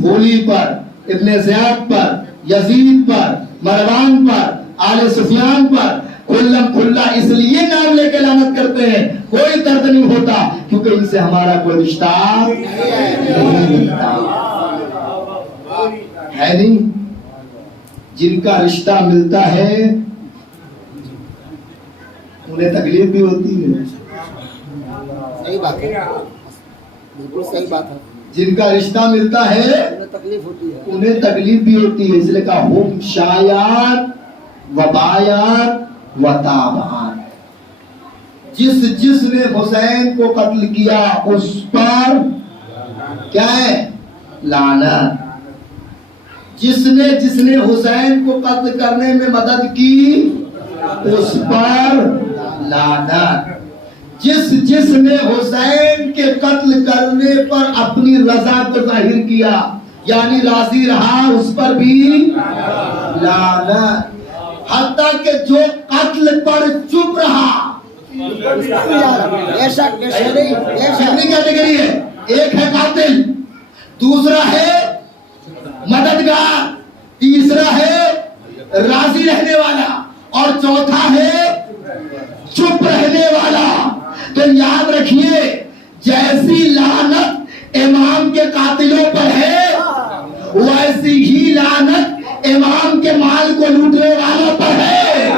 होली पर, इब्ने ज़ियाद पर, यजीद पर, मरवान पर, आले सुफियान पर खुल्लम खुल्ला इसलिए नाम लेके लानत करते हैं, कोई दर्द नहीं होता क्योंकि इनसे हमारा कोई रिश्ता नहीं है। नहीं, जिनका रिश्ता मिलता है उन्हें तकलीफ भी होती है। सही बात है, बिल्कुल सही बात है। जिनका रिश्ता मिलता है तकलीफ होती है, उन्हें तकलीफ भी होती है। इसलिए कहा हुम शायात वबायात वताबान, जिसने हुसैन को कत्ल किया उस पर क्या है? लानत। जिसने हुसैन को कत्ल करने में मदद की उस पर लानत। जिसने हुसैन के कत्ल करने पर अपनी रजा को जाहिर किया यानी राजी रहा उस पर भी लानत। हत्ता के जो कत्ल पर चुप रहा, कितनी कैटेगरी है? एक है कातिल, दूसरा है मददगार, तीसरा है राजी रहने वाला, और चौथा है चुप रहने वाला। तो याद रखिए, जैसी लानत इमाम के कातिलों पर है, वैसी ही लानत इमाम के माल को लूटने वालों पर है।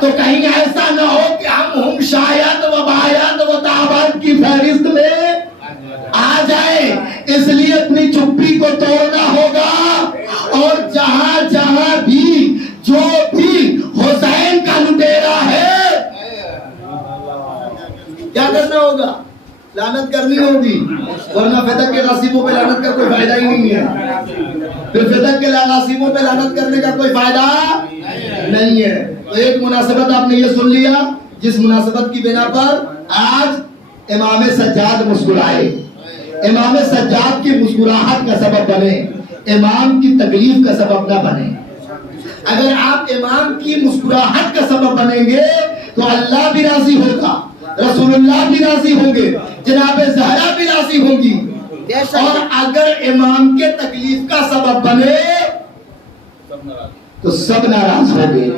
तो कहीं ऐसा न हो कि हम शायद व बायद व ताबद की फहरिस्त में आ जाए, इसलिए अपनी चुप्पी को तोड़ना होगा। और जहां जहां भी जो भी हुसैन का लुटेरा है, क्या करना होगा? लानत करनी होगी, वरना फिदक के नासिबों पे लानत का कोई फायदा ही नहीं है। फिर फिदक के नासिबों पे लानत करने का कोई फायदा नहीं है। तो एक मुनासिबत आपने ये सुन लिया, जिस मुनासिबत की बिना पर आज इमाम सज्जाद मुस्कुराए, इमाम सज्जाद की मुस्कुराहट का सबब बने, इमाम की तकलीफ का सबब ना बने। अगर आप इमाम की मुस्कुराहट का सबब बनेंगे तो अल्लाह भी राजी होगा, रसूलुल्लाह भी राजी होंगे, जनाब ज़हरा भी राजी होंगी। और अगर इमाम के तकलीफ का सबब बने तो सब नाराज होंगे।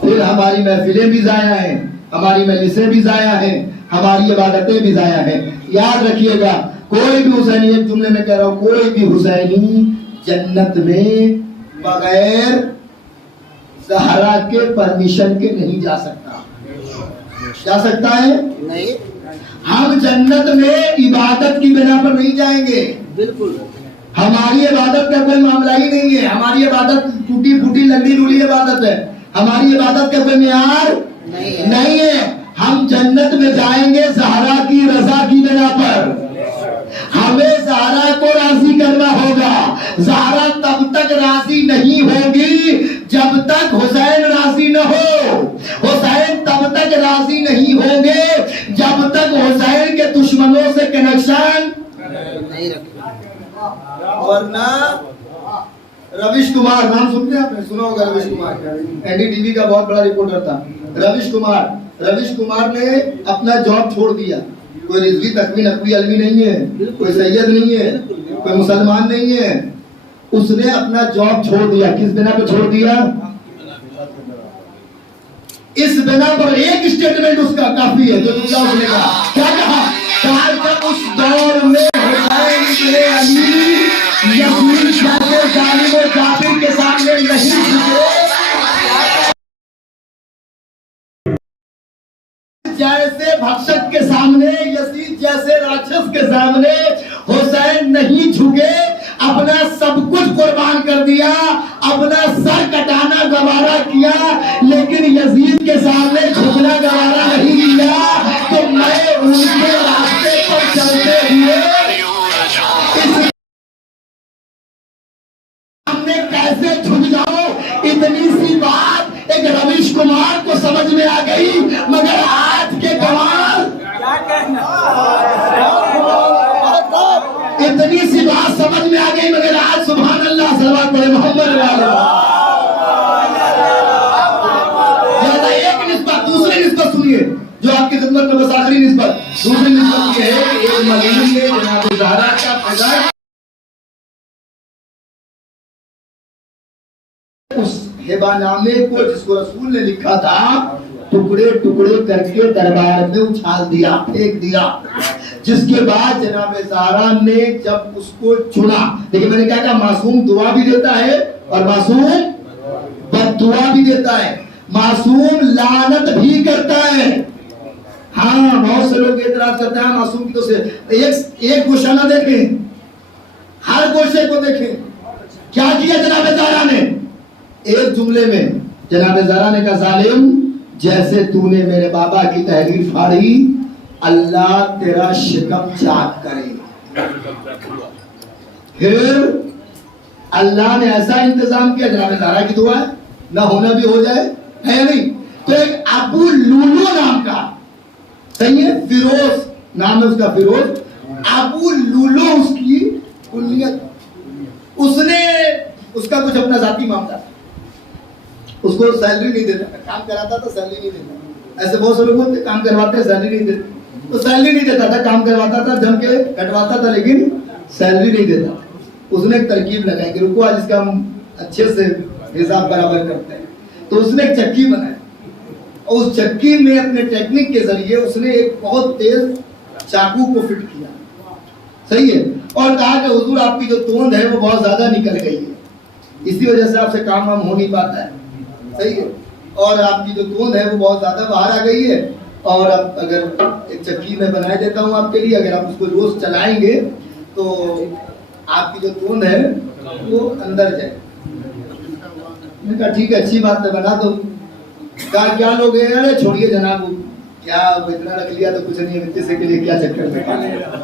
फिर हमारी महफिलें भी जाया हैं, हमारी मजलिसें भी जाया हैं, हमारी इबादतें भी जाया हैं। याद रखिएगा, कोई भी हुसैनी, एक जुमले में कह रहा हूं, कोई भी हुसैनी जन्नत में बगैर ज़हरा के परमिशन के नहीं जा सकता। जा सकता है? नहीं। हम जन्नत में इबादत की बिना पर नहीं जाएंगे। बिल्कुल। हमारी इबादत का कोई मामला ही नहीं है। हमारी इबादत टूटी फूटी लंडी लूली इबादत है। हमारी इबादत का कोई मेयार नहीं है। हम जन्नत में जाएंगे ज़हरा की रजा की बिना पर। हमें ज़हरा को राजी करना होगा। ज़हरा तब तक राजी नहीं होगी जब तक हुसैन राजी न हो। हुसैन तब तक राजी नहीं होंगे जब तक हुसैन के दुश्मनों से कनेक्शन नहीं रखें। वरना रविश कुमार, नाम सुनते हैं आपने? सुना होगा रविश कुमार, एनडीटीवी का बहुत बड़ा रिपोर्टर था। रविश कुमार ने अपना जॉब छोड़ दिया। कोई रिजवी तकवी नकवी अलवी नहीं है, कोई सैयद नहीं है, कोई मुसलमान नहीं है। उसने अपना जॉब छोड़ दिया। किस बिना पर छोड़ दिया? इस बिना पर एक स्टेटमेंट उसका काफी है जो दूसरा उसने कहा। क्या कहा? जब उस दौर में हुसैन इब्ने अली यजीद जैसे जालिम और काफिर के सामने नहीं झुके, जैसे भक्षक के सामने, यजीद जैसे राक्षस के सामने हुसैन नहीं झुके, अपना सब कुछ कुर्बान कर दिया, अपना सर कटाना गवारा किया, लेकिन यजीद के सामने झुकना गवारा नहीं किया। तो मैं उनके रास्ते पर चलते हुए हमने कैसे झुक जाओ, इतनी सी बात एक रविश कुमार को समझ में आ गई। मगर आज के कमाल, इतनी सी बात समझ में आ गई, मगर आज सुभान अल्लाह सल्लल्लाहु अलैहि मोहम्मद एक निस्बत, दूसरी निस्बत सुनिए जो आपकी खिदमत में बस आखिरी निस्बत, दूसरी निस्बत ये है कि एक मदीने में जनाब ज़हरा का पैदा, उस हिबानामे को जिसको रसूल ने लिखा था, टुकड़े टुकड़े करके दरबार में उछाल दिया, फेंक दिया। जिसके बाद जनाब ज़हरा ने जब उसको चुना, देखिए मैंने क्या कहा, मासूम दुआ भी देता है और मासूम बद्दुआ भी देता है, मासूम लानत भी करता है। हाँ, बहुत से लोग एतराज करते हैं मासूम की तो से एक गोशा ना देखें, हर गोशे को देखें। क्या किया जनाब ज़हरा ने? एक जुमले में जनाब ज़हरा ने कहा, जालिम जैसे तूने मेरे बाबा की तहरीर फाड़ी, अल्लाह तेरा शिकम चाक करे। फिर अल्लाह ने ऐसा इंतजाम किया, जनाब ज़हरा की दुआ है, ना होना भी हो जाए, है नहीं। तो एक अबू लुलू नाम का, सही है, फिरोज नाम है उसका, फिरोज, अबू लुलू उसकी कुल्लियत। उसने उसका कुछ अपना जाती मामला, उसको सैलरी नहीं देता, काम कराता था सैलरी नहीं देता। ऐसे बहुत से लोग होते काम करवाते सैलरी नहीं देते, तो सैलरी नहीं देता था, काम करवाता था, जम के कटवाता था, लेकिन सैलरी नहीं देता। उसने एक तरकीब लगाई कि रुको आज इसका अच्छे से हिसाब बराबर करते हैं। तो उसने एक चक्की बनाई और उस चक्की में अपने टेक्निक के जरिए उसने एक बहुत तेज चाकू को फिट किया, सही है, और कहा कि हुजूर आपकी जो तोंद है वो बहुत ज्यादा निकल गई है, इसी वजह से आपसे काम वाम हो नहीं पाता है, सही है, और आपकी जो तोंद है वो बहुत ज्यादा बाहर आ गई है, और अब अगर एक चक्की में बना देता हूँ आपके लिए, अगर आप उसको रोज चलाएंगे तो आपकी जो तोंद है वो अंदर जाए। मैंने कहा ठीक है, अच्छी बात है, बना दो। कहा क्या लोग हैं? अरे छोड़िए जनाब, क्या इतना रख लिया तो कुछ नहीं है, वित्तीय से के लिए क्या चक्कर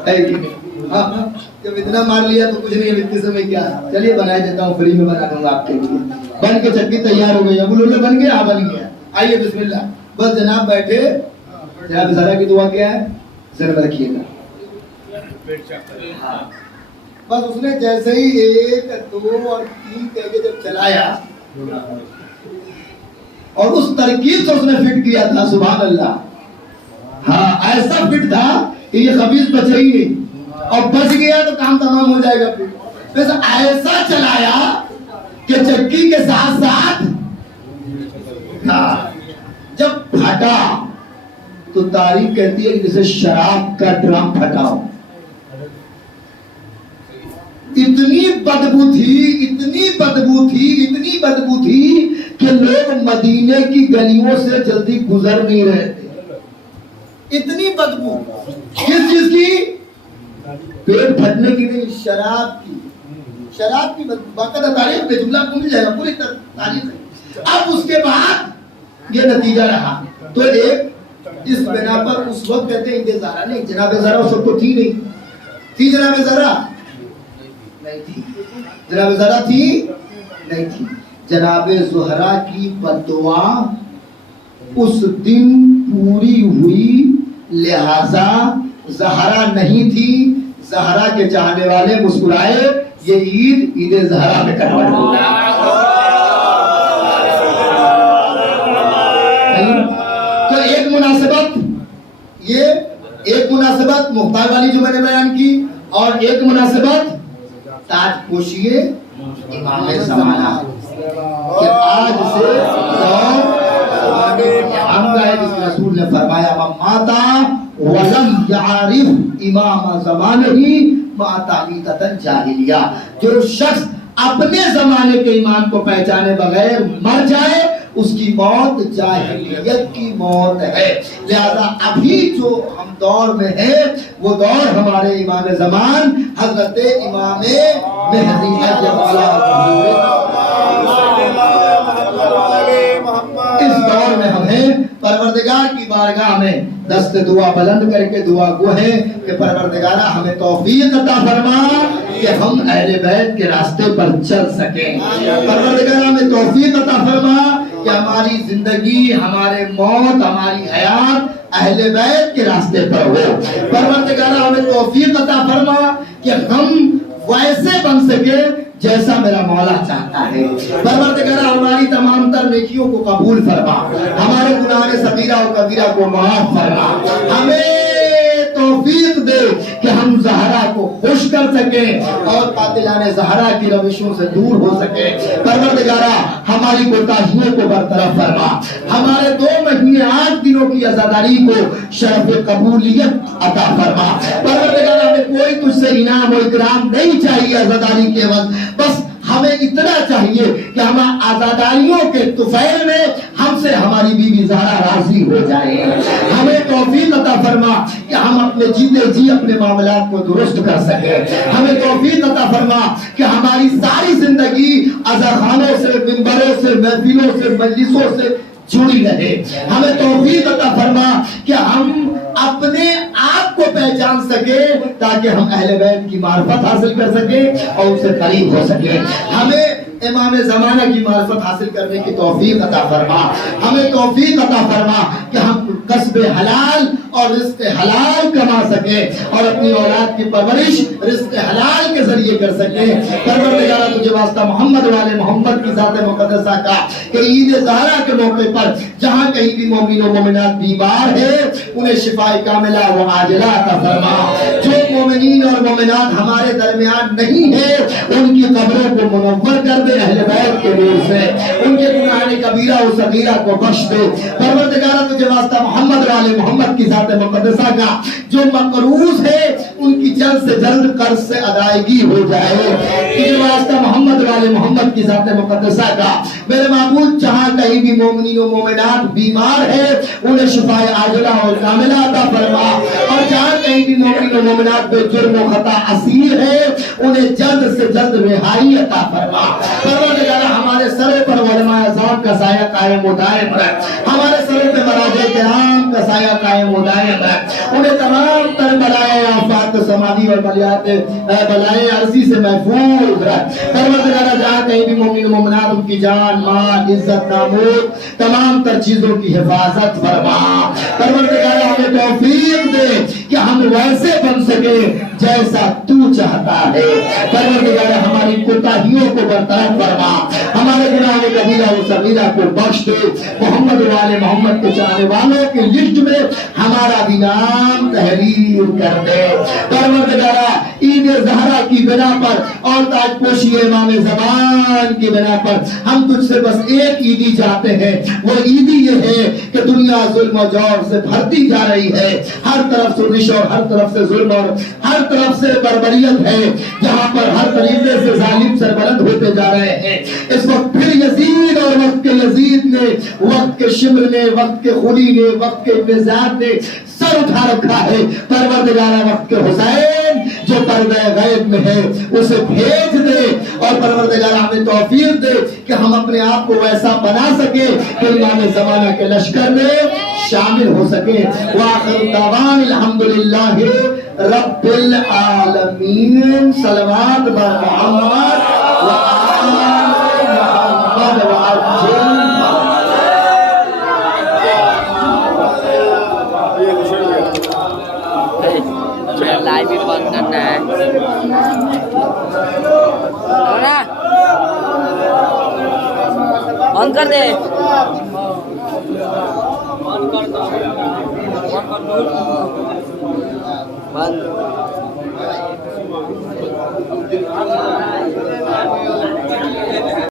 है कि नहीं? हाँ, जब इतना मार लिया तो कुछ नहीं है, वित्तीय से में क्या, चलिए बना देता हूँ, फ्री में बना दूंगा आपके लिए। बन के चक्की तैयार हो गई, अबू लुल्लू बन गया, हाँ बन गया, आइए बिस्मिल्लाह। बस जनाब बैठे, जनाब सारा की दुआ क्या है, सर में रखिएगा। बस उसने जैसे ही 1 2 और 3 कह के जब चलाया और उस तरकीब से उसने फिट किया था, सुभान अल्लाह, हाँ ऐसा फिट था कि ये खबीज बचे ही नहीं, और बच गया तो काम तमाम हो जाएगा। फिर ऐसा चलाया कि चक्की के साथ साथ हाँ, जब फटा तो तारीख कहती है कि जैसे शराब का ड्रम फटा हो। इतनी बदबू थी, इतनी बदबू थी, इतनी बदबू थी कि लोग मदीने की गलियों से जल्दी गुजर नहीं रहे थे। इतनी बदबू किस चीज की? पेट फटने की नहीं, शराब की, शराब की बाकायदा तारीख में जुमला आपको मिल जाएगा, पूरी तारीख है। अब उसके बाद ये नतीजा रहा, तो एक इस बिना पर उस वक्त कहते हैं इंतजारा नहीं, जनाब जरा उस वक्त तो थी नहीं, थी जनाब जरा नहीं थी, जनाब ज़रा थी नहीं थी। जनाब ज़ुहरा की बद्दुआ उस दिन पूरी हुई, लिहाजा ज़हरा नहीं थी। ज़हरा के चाहने वाले मुस्कुराए, ये ईद ज़हरा में कन्वर्ट हो गई। तो एक मुनासिबत, ये एक मुनासिबत मुख्तार वाली जो मैंने बयान की, और एक मुनासिबत ताज पोशिए इमाम ज़माना कि आज से रसूल ने फरमाया माता वलम यारिफ इमाम ज़मानही माता नीततन जाहिलिया, जो शख्स अपने जमाने के इमाम को पहचाने बगैर मर जाए उसकी मौत जाहिलियत की मौत है। लिहाजा अभी जो हम दौर में है वो दौर हमारे इमाम ज़मान हजरत इमाम मेहदी इस दौर में हमें परवरदिगार की बारगाह में दस्त दुआ बुलंद करके दुआ गो है कि परवरदिगारा हमें तौफीक अता फरमा कि हम अहले बैत के रास्ते पर चल सकें। परवरदिगारा हमें तौफीक अता फरमा कि हमारी जिंदगी, हमारे मौत, हमारी हयात अहले बैत के रास्ते पर हो। परवरदिगारा हमें तौफीक अता फरमा कि हम वैसे बन सके जैसा मेरा मौला चाहता है। परवरदिगारा हमारी तमाम तर नेकियों को कबूल फरमा, हमारे गुनाह सगीरा और कबीरा को माफ फरमा, हमें तौफीक दे कि हम ज़हरा को खुश कर सके और कातिलाने ज़हरा की रविशों से दूर हो सके। परवरदिगारा हमारी कोताहियों को बरतरफ फरमा, हमारे 2 महीने 8 दिनों की अज़ादारी को शरफ़ कबूलियत अता फरमा। परवरदिगारा हमें कोई तुझसे इनाम और इकराम नहीं चाहिए अज़ादारी के वक्त, बस हमें इतना चाहिए कि हम आज़ादारियों के तुफैल में हमसे हमारी बीवी ज़हरा राजी हो जाए। हमें तौफीक अता फरमा कि हम अपने जीते जी अपने मामलात को दुरुस्त कर सके। हमें तौफीक अता फरमा कि हमारी सारी जिंदगी अज़ाखानों से, मिंबरों से, महफिलों से, मजलिसों से जुड़ी रहे। हमें तौफीक अता फरमा कि हम अपने आप को पहचान सके ताकि हम अहले बैत की मार्फत हासिल कर सके और उससे करीब हो सके। हमें इमाम ज़माना की मार्फत हासिल करने की तौफीक अता फरमा, हमें तौफीक अता फरमा कि हम कस्बे हलाल और रिस्क हलाल कमा सके और अपनी औलाद की परवरिश रिस्क हलाल के जरिए कर सके। परवरदिगार तुझे वास्ता मोहम्मद वाले मोहम्मद की ज़ात मुक़द्दसा का कि ईद ज़हरा के मौके पर जहाँ कहीं भी मोमिन और मोमिनात बीमार है उन्हें शिफाए कामिला व आजिला अता फरमा। जो मोमिनीन और मोमिनात हमारे दरमियान नहीं है उनकी कब्रों को मुनव्वर कर दे अहले बैत के नूर से, उनके गुनाह कबीरा और सगीरा को बख्श दे। परवरदिगार तुझे वास्ता मोहम्मद वाले मोहम्मद की ज़ात मुक़द्दसा का जो मकरूज है उनकी जल्द से जल्द कर्ज से अदायगी हो जाए। तुझे वास्ता मोहम्मद वाले मोहम्मद की ज़ात मुक़द्दसा का मेरे माबूद जहाँ कहीं भी मोमिनीन और मोमिनात बीमार है उन्हें शिफाए आजिला और कामिला अता फरमा और जहाँ कहीं भी मोमिनीन और मोमिनात बेजुर्म और खता असीर है उन्हें जल्द से जल्द रिहाई अता फरमा। परवरदिगार हमारे सर पर उलमाए अज़ाम का साया कायम व दायम रख, हमारे सर पे मराजे किराम का साया कायम व दायम रख, उन्हें तमाम तर बलाए आफात समादी और बलाए अर्जी से महफूज रख। परवरदिगार जहाँ कहीं भी मोमिन मोमिनात उनकी जान माल इज्जत नामूद तमाम तर चीजों की हिफाजत फरमा। परवरदिगार हमें तौफीक दे कि हम वैसे बन सके जैसा तू चाहता है। परवरदिगार हमारी कोताहियों को बर्ताव फरमा, हमारे गुनाह कबीरा व सगीरा को बख्श दे। मोहम्मद वाले मोहम्मद के चाहने वालों की लिस्ट में हमारा भी नाम तहरीर कर दे। परवरदिगार ईद ज़हरा की बिना पर और ताजपोशी इमाम ज़मान की बिना पर हम तुझसे बस एक ईदी चाहते हैं। वो ईदी ये है कि दुनिया जुल्म और जौर से भरती जा रही है, हर तरफ से रिश और हर तरफ से जुल्म और हर तरफ से बर्बरियत है, जहाँ पर हर तरीके से जालिम सरबलंद होते जा रहे हैं। इस वक्त फिर यजीद और वक्त के यजीद ने, वक्त के शिमर ने, वक्त के खुली ने, वक्त के मिजाज ने सर उठा रखा है। परवरदिगार वक्त के हुसैन जो पर्दे गैब में है उसे भेज दे और परवरदिगार हमें तौफीक दे कि हम अपने आप को वैसा बना सके कि इमाम ज़माना के लश्कर में शामिल हो सके। वाखिर दावान अल्हम्दुलिल्लाह रब्बिल आलमीन। सलवात ब मोहम्मद व आले मोहम्मद व अज्जल लाइव भी बंद करना है बंद कर दे, बंद।